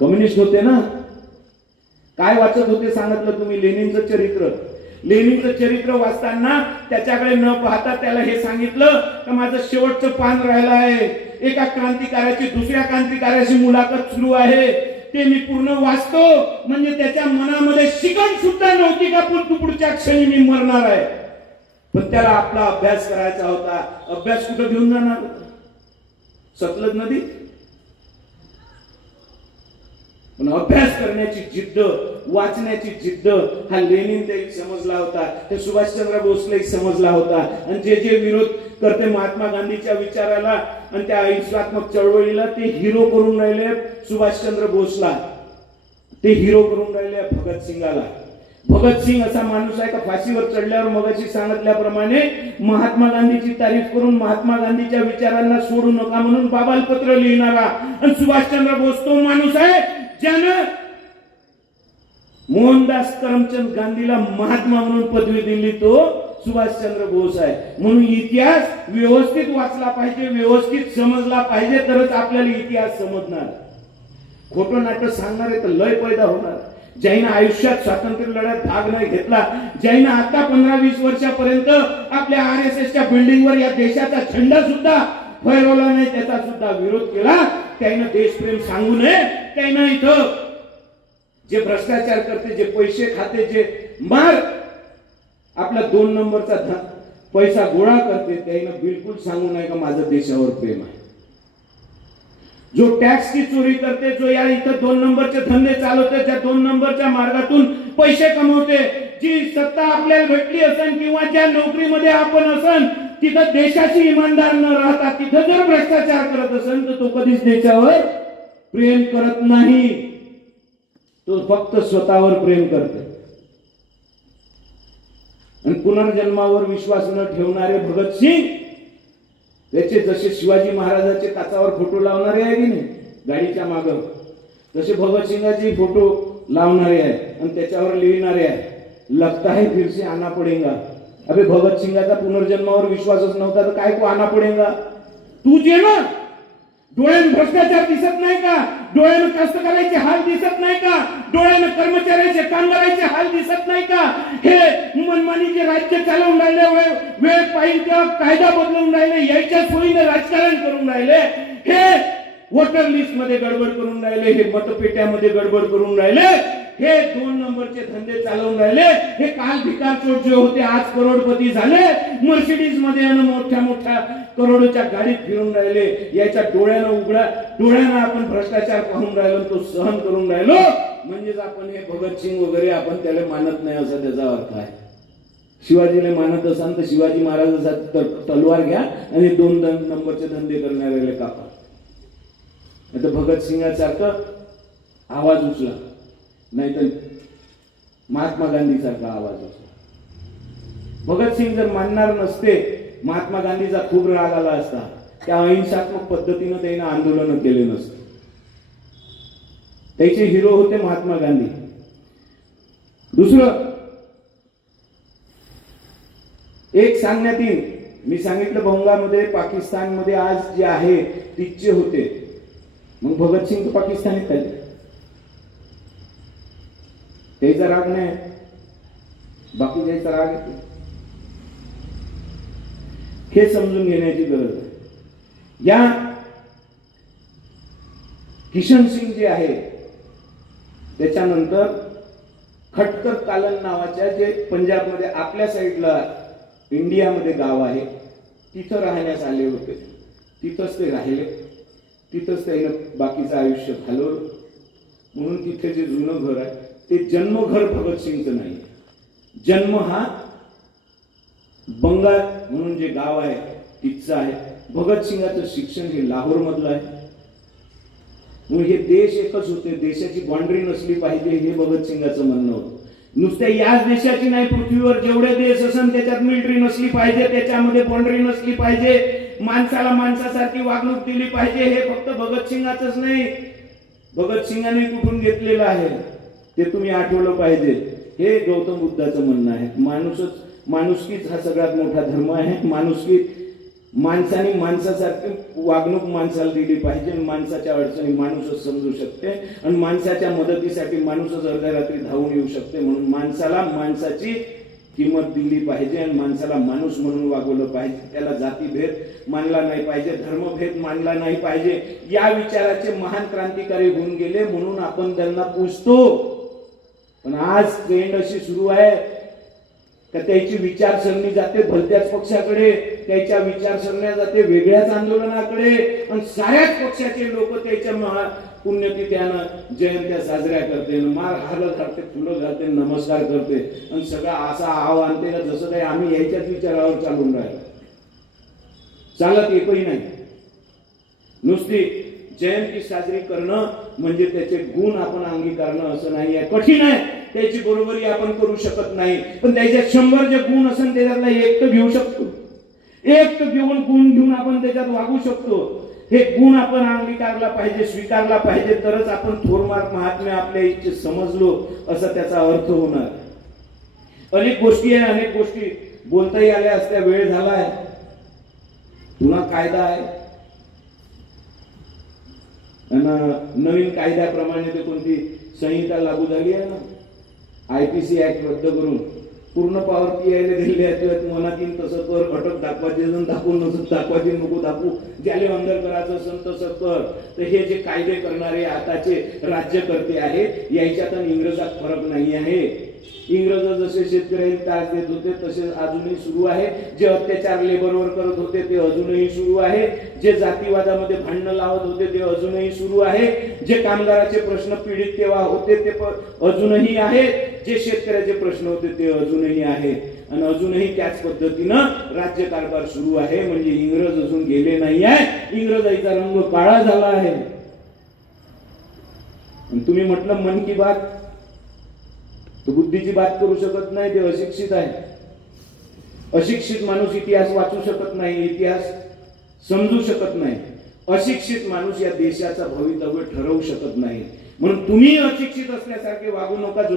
कम्युनिस्ट होते ना. काय वाचत होते सांगितलं तुम्ही? लेनिनचं चरित्र. लेनिनचं चरित्र वाचताना त्याच्याकडे न पाहता त्याला हे सांगितलं की माझं शेवटचं पान राहिलं आहे, एका क्रांतिकाराची दुसऱ्या क्रांतिकाराची मुलाखत सुरू आहे, ते मी पूर्ण वाचतो. म्हणजे त्याच्या मनामध्ये शिकण सुद्धा नव्हती का पुढच्या क्षणी मी मरणार आहे. पण त्याला आपला अभ्यास करायचा होता. अभ्यास कुठं घेऊन जाणार होता? सतलज नदी. पण अभ्यास करण्याची जिद्द, वाचण्याची जिद्द हा लेनिनलाही समजला होता, ते सुभाषचंद्र बोसलाही समजला होता. आणि जे जे विरोध करते महात्मा गांधीच्या विचाराला आणि त्या अहिंसात्मक चळवळीला ते हिरो करून राहिले सुभाषचंद्र बोसला, ते हिरो करून राहिले भगतसिंगाला. भगतसिंग असा माणूस आहे का फाशीवर चढल्यावर मगाशी सांगितल्याप्रमाणे महात्मा गांधीची तारीफ करून महात्मा गांधीच्या विचारांना सोडू नका म्हणून बाबालपत्र लिहिणारा. आणि सुभाषचंद्र बोस तो माणूस आहे ज्यानं मोहनदास करमचंद गांधीला महात्मा म्हणून पदवी दिली, तो सुभाषचंद्र बोस आहे. म्हणून इतिहास व्यवस्थित वाचला पाहिजे, व्यवस्थित समजला पाहिजे, तरच आपल्याला इतिहास समजणार. खोटं नाटक सांगणार तर लय पैदा होणार. ज्यानं आयुष्यात स्वातंत्र्य लढ्यात भाग नाही घेतला, ज्यानं आता 15-20 वर्षापर्यंत आपल्या RSSच्या बिल्डिंगवर या देशाचा झेंडा सुद्धा फहरवला नाही, त्याचा सुद्धा विरोध केला, त्यानं देशप्रेम सांगू नये. त्यानं इथं जे भ्रष्टाचार करते, जे पैसे खाते, जे मार आपला 2 नंबरचा पैसा गोळा करते, त्यानं बिलकुल सांगू नये का माझं देशावर प्रेम आहे. जो टॅक्स की चोरी करते, जो या इथं 2 नंबरचे धंदे चालवते, त्या 2 नंबरच्या मार्गातून पैसे कमवते, जी सत्ता आपल्याला भेटली असेल किंवा ज्या नोकरीमध्ये आपण असेल तिथं देशाची इमानदार न राहता तिथं जर भ्रष्टाचार करत असेल तर तो कधीच देशावर प्रेम करत नाही, तो फक्त स्वतःवर प्रेम करते. आणि पुनर्जन्मावर विश्वास न ठेवणारे भगतसिंग त्याचे जसे शिवाजी महाराजांचे काचावर फोटो लावणारे आहे की नाही गाडीच्या माग, तसे भगतसिंगाचे फोटो लावणारे आहे आणि त्याच्यावर लिहिणारे आहे लगता है फिर से आना पडेगा. अबे भगतसिंगाचा पुनर्जन्मावर विश्वासच नव्हता तर काय को आना पडेगा? तू जे ना डोळ्यानं भ्रष्टाचार दिसत नाही का? डोळ्यानं कास्तकाराचे हाल दिसत नाही का? डोळ्यानं कर्मचाऱ्याचे, कामगाराचे हाल दिसत नाही का? हे मनमानी जे राज्य चालवून राहिले, वेळ पाहिजे कायदा बदलून राहिले, याच्या सोयीने राजकारण करून राहिले, हे वोटर लिस्ट मध्ये गडबड करून राहिले, हे मतपेट्यामध्ये गडबड करून राहिले, हे 2 नंबरचे धंदे चालवून राहिले, हे काल भिकार चोट जे होते आज करोडपती झाले, मर्सिडीज मध्ये आणि मोठ्या मोठ्या करोडोच्या गाडीत फिरून राहिले. याच्या डोळ्यानं आपण भ्रष्टाचार पाहून राहिलो, तो सहन करून राहिलो, म्हणजेच आपण हे भगतसिंग वगैरे आपण त्याला मानत नाही असा त्याचा अर्थ आहे. शिवाजीला मानत असाल तर शिवाजी महाराजांचा तलवार घ्या आणि 2 नंबरचे धंदे करणारे कापा. आता भगतसिंगासारखं आवाज उचला, नाहीतर महात्मा गांधी सारखा आवाज उचला. भगतसिंग जर मानणार नसते, महात्मा गांधीचा खूप राग आला असता, त्या अहिंसात्मक पद्धतीनं त्याने आंदोलन केले नसते. त्याचे हिरो होते महात्मा गांधी. दुसरं एक सांगण्यात येईल, मी सांगितलं बंगालमध्ये पाकिस्तानमध्ये आज जे आहे तिचे होते, मग भगतसिंग तर पाकिस्तानीत आहे, त्याचा राग नाही, बाकी ज्याचा राग येतो. हे समजून घेण्याची गरज आहे. या किशन सिंग जे आहे त्याच्यानंतर खटकर कालन नावाच्या जे पंजाबमध्ये आपल्या साईडला इंडियामध्ये गाव आहे तिथं राहण्यास आले होते. तिथंच ते राहिले, तिथंच त्याने बाकीचं आयुष्य घालवलं. म्हणून तिथे जे जुनं घर आहे ते जन्मघर भगतसिंगचं नाही. जन्म हा बंगाल म्हणून जे गाव आहे तिथचं आहे. भगतसिंगाचं शिक्षण हे लाहोर मधलं आहे. मग हे देश एकच होते, देशाची बाउंड्री नसली पाहिजे हे भगतसिंगाचं म्हणणं होतं. नुसत्या याच देशाची नाही, पृथ्वीवर जेवढे देश असन त्याच्यात मिलिटरी नसली पाहिजे, त्याच्यामध्ये बाउंड्री नसली पाहिजे, माणसाला माणसासारखी वागणूक दिली पाहिजे. हे फक्त भगतसिंगाचंच नाही, भगतसिंगाने कुठून घेतलेलं आहे ते तुम्ही आठवलं पाहिजे. हे गौतम बुद्धाचं म्हणणं आहे. माणुसकीच हा सगळ्यात मोठा धर्म आहे. माणुसकी, माणसाने माणसासारखी वागणूक माणसाला दिली पाहिजे. माणसाच्या अडचणी माणूसच समजू शकते आणि माणसाच्या मदतीसाठी माणूसच अर्ध्या रात्री धावून येऊ शकते. म्हणून माणसाला माणसाची किंमत दिली पाहिजे आणि माणसाला माणूस म्हणून वागवलं पाहिजे. त्याला जातीभेद मानला नाही पाहिजे, धर्मभेद मानला नाही पाहिजे. या विचाराचे महान क्रांतिकारी होऊन गेले म्हणून आपण त्यांना पूजतो. पण आज ट्रेंड अशी सुरू आहे का त्याची विचारसरणी जाते भलत्याच पक्षाकडे, त्याच्या विचारसरण्या जाते वेगळ्याच आंदोलनाकडे आणि साऱ्याच पक्षाचे लोक त्याच्या पुण्यतिथ्यानं जयंत्या साजऱ्या करते, मार हार घालते, फुलं घालते, नमस्कार करते आणि सगळा असा आव आणते का जसं काही आम्ही याच्याच विचारावर चालून राहिलो. चालत एकही नाही. नुसती जयंती साजरी करणं म्हणजे त्याचे गुण आपण अंगीकारणं असं नाही आहे. कठीण आहे, त्याची बरोबरी आपण करू शकत नाही, पण त्याच्यात 100 जे गुण असेल त्याच्यातला एक तर घेऊ शकतो. एक तर गुण घेऊन आपण त्याच्यात वागू शकतो. हे गुण आपण अंगीकारला पाहिजे, स्वीकारला पाहिजे, तरच आपण थोरमार महात्म्य आपल्या इच्छे समजलो असं त्याचा अर्थ होणार. अनेक गोष्टी आहे, अनेक गोष्टी बोलताही आल्या असत्या, वेळ झालाय. पुन्हा कायदा आहे, नवीन कायद्याप्रमाणे ते कोणती संहिता लागू झाली आहे ना, IPC ऍक्ट रद्द करून पूर्ण पावर यायला दिलेली आहे. मनात येईल तसं कर, अटक दाखवायचे दाखवून नसं दाखवायचे नको दाखवू, ज्याला अंदर करायचं असेल तसं कर. तर हे जे कायदे करणारे आताचे राज्यकर्ते आहेत याच्यात इंग्रजात फरक नाही आहे. इंग्रज जसे शेतकऱ्यांना त्रास देत होते तसे अजूनही सुरू आहे. जे अत्याचार लेबरवर करत होते ते अजूनही सुरू आहे. जे जातीवादामध्ये भांडणं लावत होते ते अजूनही सुरू आहे. जे कामगाराचे प्रश्न पीडित तेव्हा होते ते अजूनही आहेत. जे शेतकऱ्याचे प्रश्न होते ते अजूनही आहेत आणि अजूनही त्याच पद्धतीनं राज्यकारभार सुरू आहे. म्हणजे इंग्रज अजून गेले नाही आहे, इंग्रजाईचा रंग काळा झाला आहे. तुम्ही म्हटलं मन की बात, तो बुद्धीची बात करू शकत नाही, ते अशिक्षित आहे. अशिक्षित माणूस इतिहास वाचू शकत नाही, इतिहास समजू शकत नाही. अशिक्षित माणूस या देशाचा भवितव्य ठरवू शकत नाही. म्हणून तुम्ही अशिक्षित असल्यासारखे वागू नका. जो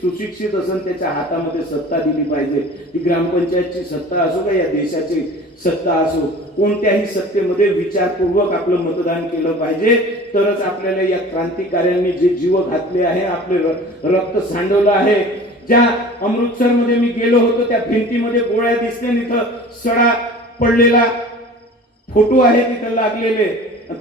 सुशिक्षित असेल त्याच्या हातामध्ये सत्ता दिली पाहिजे. ती ग्रामपंचायतची सत्ता असो का या देशाची सत्ता असो, कोणत्याही सत्तेमध्ये विचारपूर्वक आपलं मतदान केलं पाहिजे. तरच आपल्याला या क्रांतिकार्यांनी जे जीव घातले आहे, आपले रक्त सांडवलं आहे. ज्या अमृतसरमध्ये मी गेलो होतो त्या भिंतीमध्ये गोळ्या दिसते, तिथं सडा पडलेला फोटो आहे तिथं लागलेले,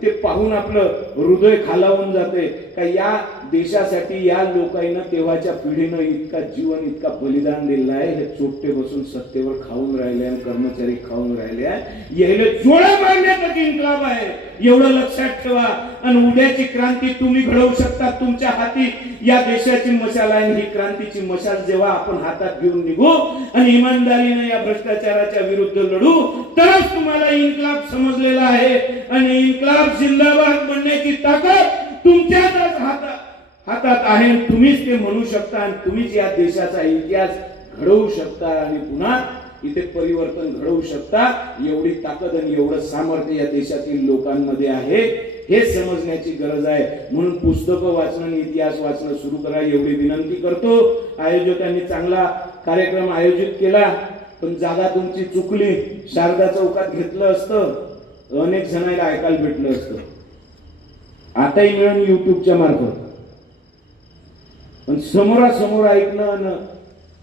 ते पाहून आपलं हृदय खालावून जाते का या देशासाठी या लोकांना तेव्हाच्या पिढीनं इतका जीवन इतका बलिदान दिलेलं आहे. हे चोपटे बसून सत्तेवर खाऊन राहिले आणि कर्मचारी खाऊन राहिले आहे. यायला जोड्या मारण्याचा इन्कलाब आहे, एवढं लक्षात ठेवा. आणि उद्याची क्रांती तुम्ही घडवू शकता. तुमच्या हाती या देशाची मशाल आहे. ही क्रांतीची मशाल जेव्हा आपण हातात घेऊन निघू आणि इमानदारीने या भ्रष्टाचाराच्या विरुद्ध लढू तरच तुम्हाला इन्कलाब समजलेला आहे. आणि इन्कलाब जिंदाबाद बनण्याची ताकद तुमच्याच हातात आहे. तुम्हीच ते म्हणू शकता आणि तुम्हीच या देशाचा इतिहास घडवू शकता आणि पुन्हा इथे परिवर्तन घडवू शकता. एवढी ताकद आणि एवढं सामर्थ्य या देशातील लोकांमध्ये आहे, हे समजण्याची गरज आहे. म्हणून पुस्तकं वाचणं, इतिहास वाचणं सुरू करा एवढी विनंती करतो. आयोजकांनी चांगला कार्यक्रम आयोजित केला, पण जागा तुमची चुकली. शारदा चौकात घेतलं असतं, अनेक जणांना ऐकायला भेटलं असतं. आताही मिळून युट्यूबच्या मार्फत. पण समोरासमोर ऐकणं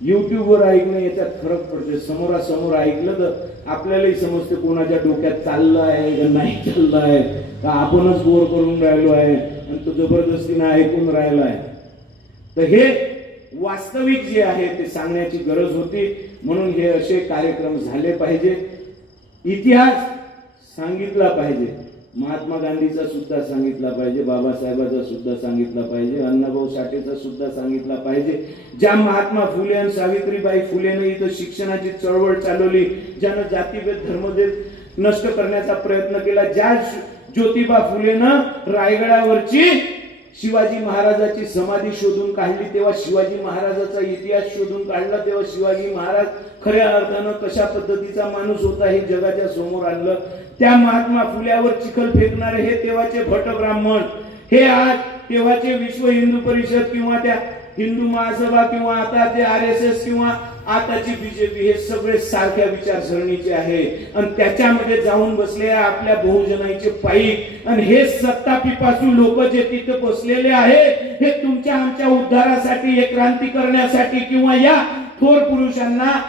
युट्यूबवर ऐकणं याच्यात फरक पडते. समोरासमोर ऐकलं तर आपल्यालाही समजते कोणाच्या डोक्यात चाललं आहे का नाही चाललं आहे, का आपणच बोर करून राहिलो आहे आणि तो जबरदस्तीने ऐकून राहिला आहे. तर हे वास्तविक जे आहे ते सांगण्याची गरज होती. म्हणून हे असे कार्यक्रम झाले पाहिजे. इतिहास सांगितला पाहिजे. महात्मा गांधीचा सुद्धा सांगितला पाहिजे, बाबासाहेबांचा सुद्धा सांगितला पाहिजे, अण्णाभाऊ साठेचा सुद्धा सांगितला पाहिजे. ज्या महात्मा फुले आणि सावित्रीबाई फुलेने इथं शिक्षणाची चळवळ चालवली, ज्यानं जातीभेद धर्मभेद नष्ट करण्याचा प्रयत्न केला. ज्या ज्योतिबा फुलेनं रायगडावरची शिवाजी महाराजाची समाधी शोधून काढली, तेव्हा शिवाजी महाराजाचा इतिहास शोधून काढला, तेव्हा शिवाजी महाराज खऱ्या अर्थानं कशा पद्धतीचा माणूस होता हे जगाच्या समोर आणलं. त्या महात्मा फुल्यावर चिखल फेकणारे हे तेव्हाचे भट ब्राह्मण, हे आज तेव्हाचे विश्व हिंदू परिषद किंवा त्या हिंदू महासभा किंवा आता ते RSS किंवा आताची बीजेपी, हे सगळे सारख्या विचारसरणीचे आहे आणि त्याच्यामध्ये जाऊन बसले आपल्या बहुजनांचे पाईक. आणि हे सत्तापिपासू लोक जे तिथे बसलेले आहे हे तुमच्या आमच्या उद्धारासाठी, हे क्रांती करण्यासाठी किंवा या थोर पुरुषांना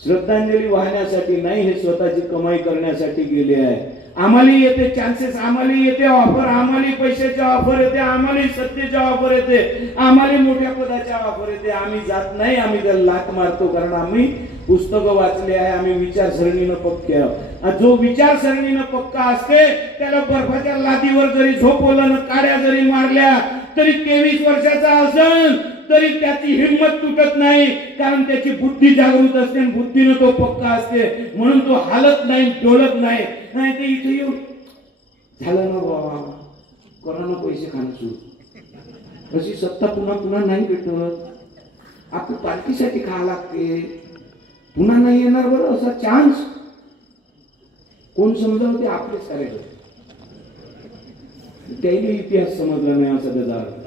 श्रद्धांजली वाहण्यासाठी नाही, हे स्वतःची कमाई करण्यासाठी गेले आहे. आम्हाला येते चान्सेस, आम्हाला येते ऑफर, आम्हाला पैशाच्या ऑफर येते, आम्हाला सत्तेच्या ऑफर येते, आम्हाला मोठ्या पदाच्या ऑफर येते. आम्ही जात नाही, आम्ही त्याला लाथ मारतो, कारण आम्ही पुस्तकं वाचले आहे, आम्ही विचारसरणीनं पक्के आहोत. जो विचारसरणीनं पक्का असते त्याला बर्फाच्या लादीवर जरी झोपवलं, काड्या जरी मारल्या तरी 23 वर्षाचा असेल तरी त्याची हिंमत तुटत नाही, कारण त्याची बुद्धी जागृत असते आणि बुद्धीनं तो पक्का असते, म्हणून तो हालत नाही, डोलत नाही. नाही ते इथे येऊन झालं ना बाबा, कोणाला पैसे खाणं सुरू, तशी सत्ता पुन्हा पुन्हा नाही भेटत, आपण पार्टीसाठी खा लागते, पुन्हा नाही येणार बरं असा चान्स. कोण समजावते? आपलेच कार्यकर्ते. त्याला इतिहास समजला नाही असा त्याचा अर्थ.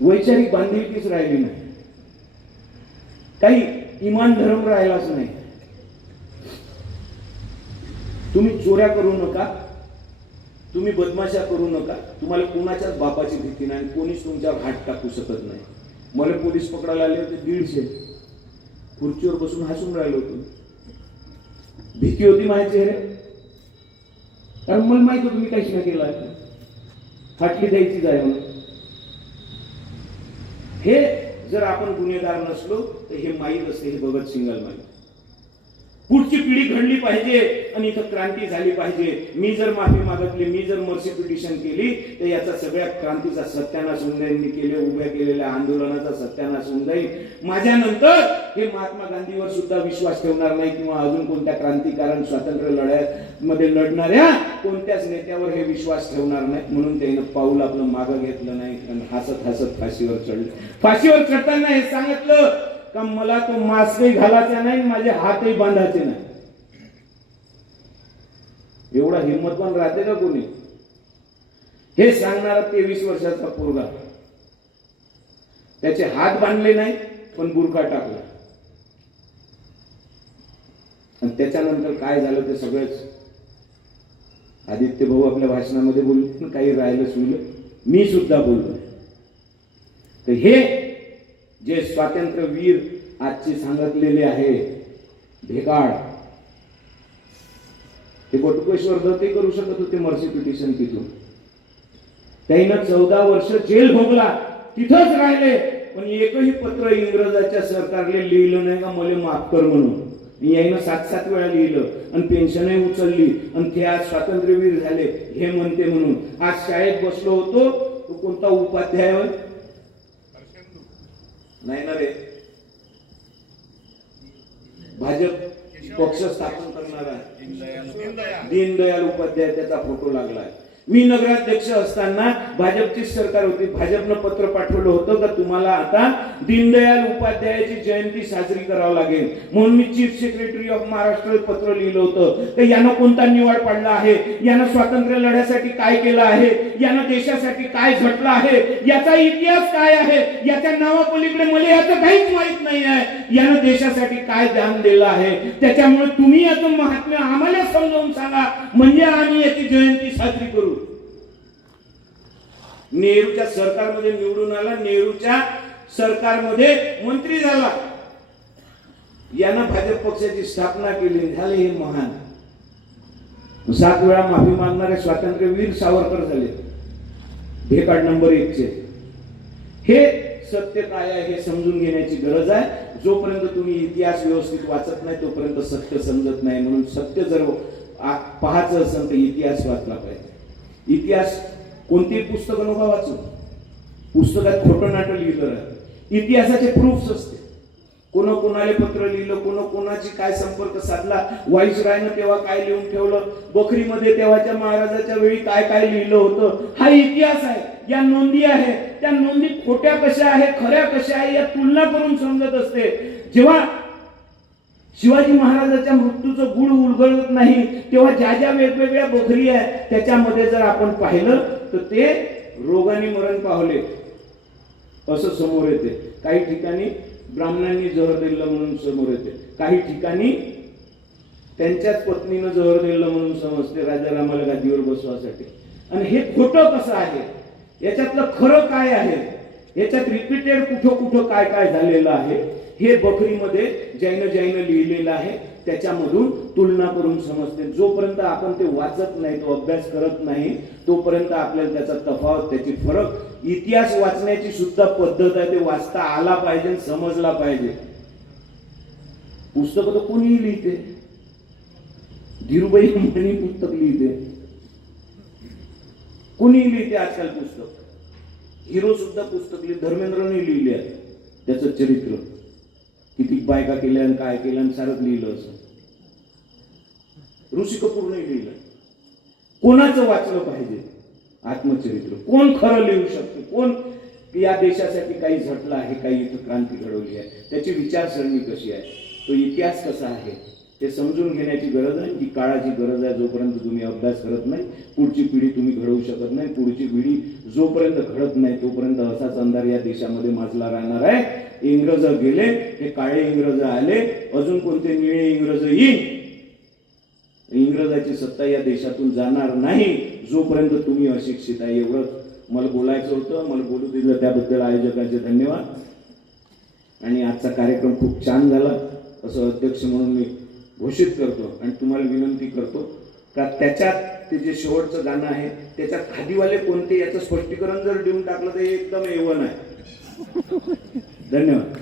वैचारिक बांधिलकीच राहिली नाही, काही इमान धर्म राहिलाच नाही. तुम्ही चोऱ्या करू नका, तुम्ही बदमाशा करू नका, तुम्हाला कोणाच्याच बापाची भीती नाही, कोणीच तुमच्यावर हात टाकू शकत नाही. मला पोलीस पकडायला आले होते 150, खुर्चीवर बसून हसून राहिलो होतो. भीती होती माझ्या चेहरे, कारण मला माहित होतं मी काहीच नाही केलं, फाटली द्यायची जाय म्हणून. हे जर आपण गुन्हेगार नसलो तर हे माहीत असते, हे भगतसिंगाला माहीत. पुढची पिढी घडली पाहिजे आणि इथं क्रांती झाली पाहिजे. मी जर माफी मागितली, मी जर मर्सी पिटिशन केली तर याचा सगळ्या क्रांतीचा सत्यानाश होऊन जाईल, मी उभ्या केलेल्या आंदोलनाचा सत्यानाश होऊन जाईल. माझ्यानंतर हे महात्मा गांधीवर सुद्धा विश्वास ठेवणार नाही किंवा अजून कोणत्या क्रांतिकारक स्वातंत्र्य लढ्यामध्ये लढणाऱ्या कोणत्याच नेत्यावर हे विश्वास ठेवणार नाही. म्हणून त्यानं पाऊल आपलं मागं घेतलं नाही आणि हसत हसत फाशीवर चढलं. फाशीवर चढताना हे सांगितलं का मला तो मास्कही घालायचा नाही, माझे हातही बांधायचे नाही. एवढा हिंमतवान राहते का कोणी? हे सांगणारा 23 वर्षाचा पोरगा, त्याचे हात बांधले नाही पण बुरखा टाकला. आणि त्याच्यानंतर काय झालं ते सगळंच आदित्य भाऊ आपल्या भाषणामध्ये बोलले, काही राहिलं सुरलं, मी सुद्धा बोललो. तर हे जे स्वातंत्र्यवीर आजचे सांगितलेले आहे भेगाड, ते बटुकेश्वर दत्त करू शकत होते मर्सी पिटिशन तिथून. त्यानं 14 वर्ष जेल भोगला, तिथंच राहिले, पण एकही पत्र इंग्रजाच्या सरकारने लिहिलं नाही का मला माफ कर म्हणून. यायनं 7-7 वेळा लिहिलं आणि पेन्शनही उचलली आणि ते आज स्वातंत्र्यवीर झाले हे म्हणते म्हणून. आज शाळेत बसलो होतो, तो कोणता उपाध्याय नाही ना रे, भाजप पक्ष स्थापन करणारा दीनदयाल उपाध्याय, त्याचा फोटो लागलाय. मी नगराध्यक्ष असताना भाजपची सरकार होती, भाजपनं पत्र पाठवलं होतं का तुम्हाला आता दीनदयाल उपाध्यायाची जयंती साजरी करावी लागेल, म्हणून मी चीफ सेक्रेटरी ऑफ महाराष्ट्र पत्र लिहिलं होतं. तर यानं कोणता निवाड पाडला आहे, यानं स्वातंत्र्य लढ्यासाठी काय केलं आहे, यानं देशासाठी काय झटलं आहे, याचा इतिहास काय आहे, याच्या नावापलीकडे मला याचं काहीच माहित नाही आहे, यानं देशासाठी काय दान दिलं आहे. त्याच्यामुळे तुम्ही याचं महात्म्य आम्हाला समजावून सांगा, म्हणजे आम्ही याची जयंती साजरी करू. नेहरूच्या सरकारमध्ये निवडून आला, नेहरूच्या सरकारमध्ये मंत्री झाला, यानं भाजप पक्षाची स्थापना केली, झाले हे महान. 7 वेळा माफी मागणारे स्वातंत्र्यवीर सावरकर झाले, भेगाड नंबर 1 चे. हे सत्य काय आहे हे समजून घेण्याची गरज आहे. जोपर्यंत तुम्ही इतिहास व्यवस्थित वाचत नाही तोपर्यंत सत्य समजत नाही. म्हणून सत्य जर पाहायचं असेल तर इतिहास वाचला पाहिजे. इतिहास कोणतीही पुस्तकं नका वाचू, पुस्तकात खोटं नाटक लिहिलं आहे, इतिहासाचे प्रूफ्स असते. कोणाला पत्र लिहिलं, कोणाची काय संपर्क साधला, व्हाईसरायनं तेव्हा काय लिहून ठेवलं, बखरीमध्ये तेव्हाच्या महाराजाच्या वेळी काय काय लिहिलं होतं, हा इतिहास आहे, या नोंदी आहे. त्या नोंदी खोट्या कशा आहे, खऱ्या कशा आहे, या तुलना करून समजत असते. जेव्हा शिवाजी महाराजांच्या मृत्यूचं गुढ उलगडत नाही, तेव्हा ज्या ज्या वेगवेगळ्या बखरी आहे त्याच्यामध्ये जर आपण पाहिलं तर ते रोगाने मरण पावले असं समोर येते. काही ठिकाणी ब्राह्मणांनी जहर दिलं म्हणून समोर येते, काही ठिकाणी त्यांच्याच पत्नीनं जहर दिलं म्हणून समजते राजारामाला गादीवर बसवासाठी. आणि हे खोटं कसं आहे, याच्यातलं खरं काय आहे, याच्यात रिपीटेड कुठं काय काय झालेलं आहे, हे बखरीमध्ये जैन लिहिलेलं आहे. त्याच्यामधून तुलना करून समजते. जोपर्यंत आपण ते वाचत नाही, तो अभ्यास करत नाही, तोपर्यंत आपल्याला त्याचा तफावत, त्याची फरक, इतिहास वाचण्याची सुद्धा पद्धत आहे, ते वाचता आला पाहिजे, समजला पाहिजे. पुस्तक तर कोणीही लिहिते, धीरूभाई अंबानी पुस्तक लिहिते, कोणीही लिहिते आजकाल पुस्तक. हिरो सुद्धा पुस्तक लिहिते, धर्मेंद्रने लिहिले आहे त्याचं चरित्र, किती बायका केल्या आणि काय केलं आणि सारं लिहिलं असं. ऋषी कपूरने लिहिलं. कोणाचं वाचलं पाहिजे आत्मचरित्र, कोण खरं लिहू शकतो, कोण या देशासाठी काही झटलं आहे, काही इथं क्रांती घडवली आहे, त्याची विचारसरणी कशी आहे, तो इतिहास कसा आहे, ते समजून घेण्याची गरज आहे. ही काळाची गरज आहे. जोपर्यंत तुम्ही अभ्यास करत नाही, पुढची पिढी तुम्ही घडवू शकत नाही. पुढची पिढी जोपर्यंत घडत नाही तोपर्यंत असाच अंधार या देशामध्ये माजला राहणार आहे. इंग्रज गेले, हे काळे इंग्रज आले, अजून कोणते निळे इंग्रज येईल. इंग्रजाची सत्ता या देशातून जाणार नाही जोपर्यंत तुम्ही अशिक्षित आहे. एवढंच मला बोलायचं होतं, मला बोलू दिलं त्याबद्दल आयोजकांचे धन्यवाद. आणि आजचा कार्यक्रम खूप छान झाला असं अध्यक्ष म्हणून मी घोषित करतो. आणि तुम्हाला विनंती करतो का त्याच्यात ते जे शेवटचं गाणं आहे त्याच्यात खादीवाले कोणते याचं स्पष्टीकरण जर देऊन टाकलं तर एकदम एवन आहे. धन्यवाद.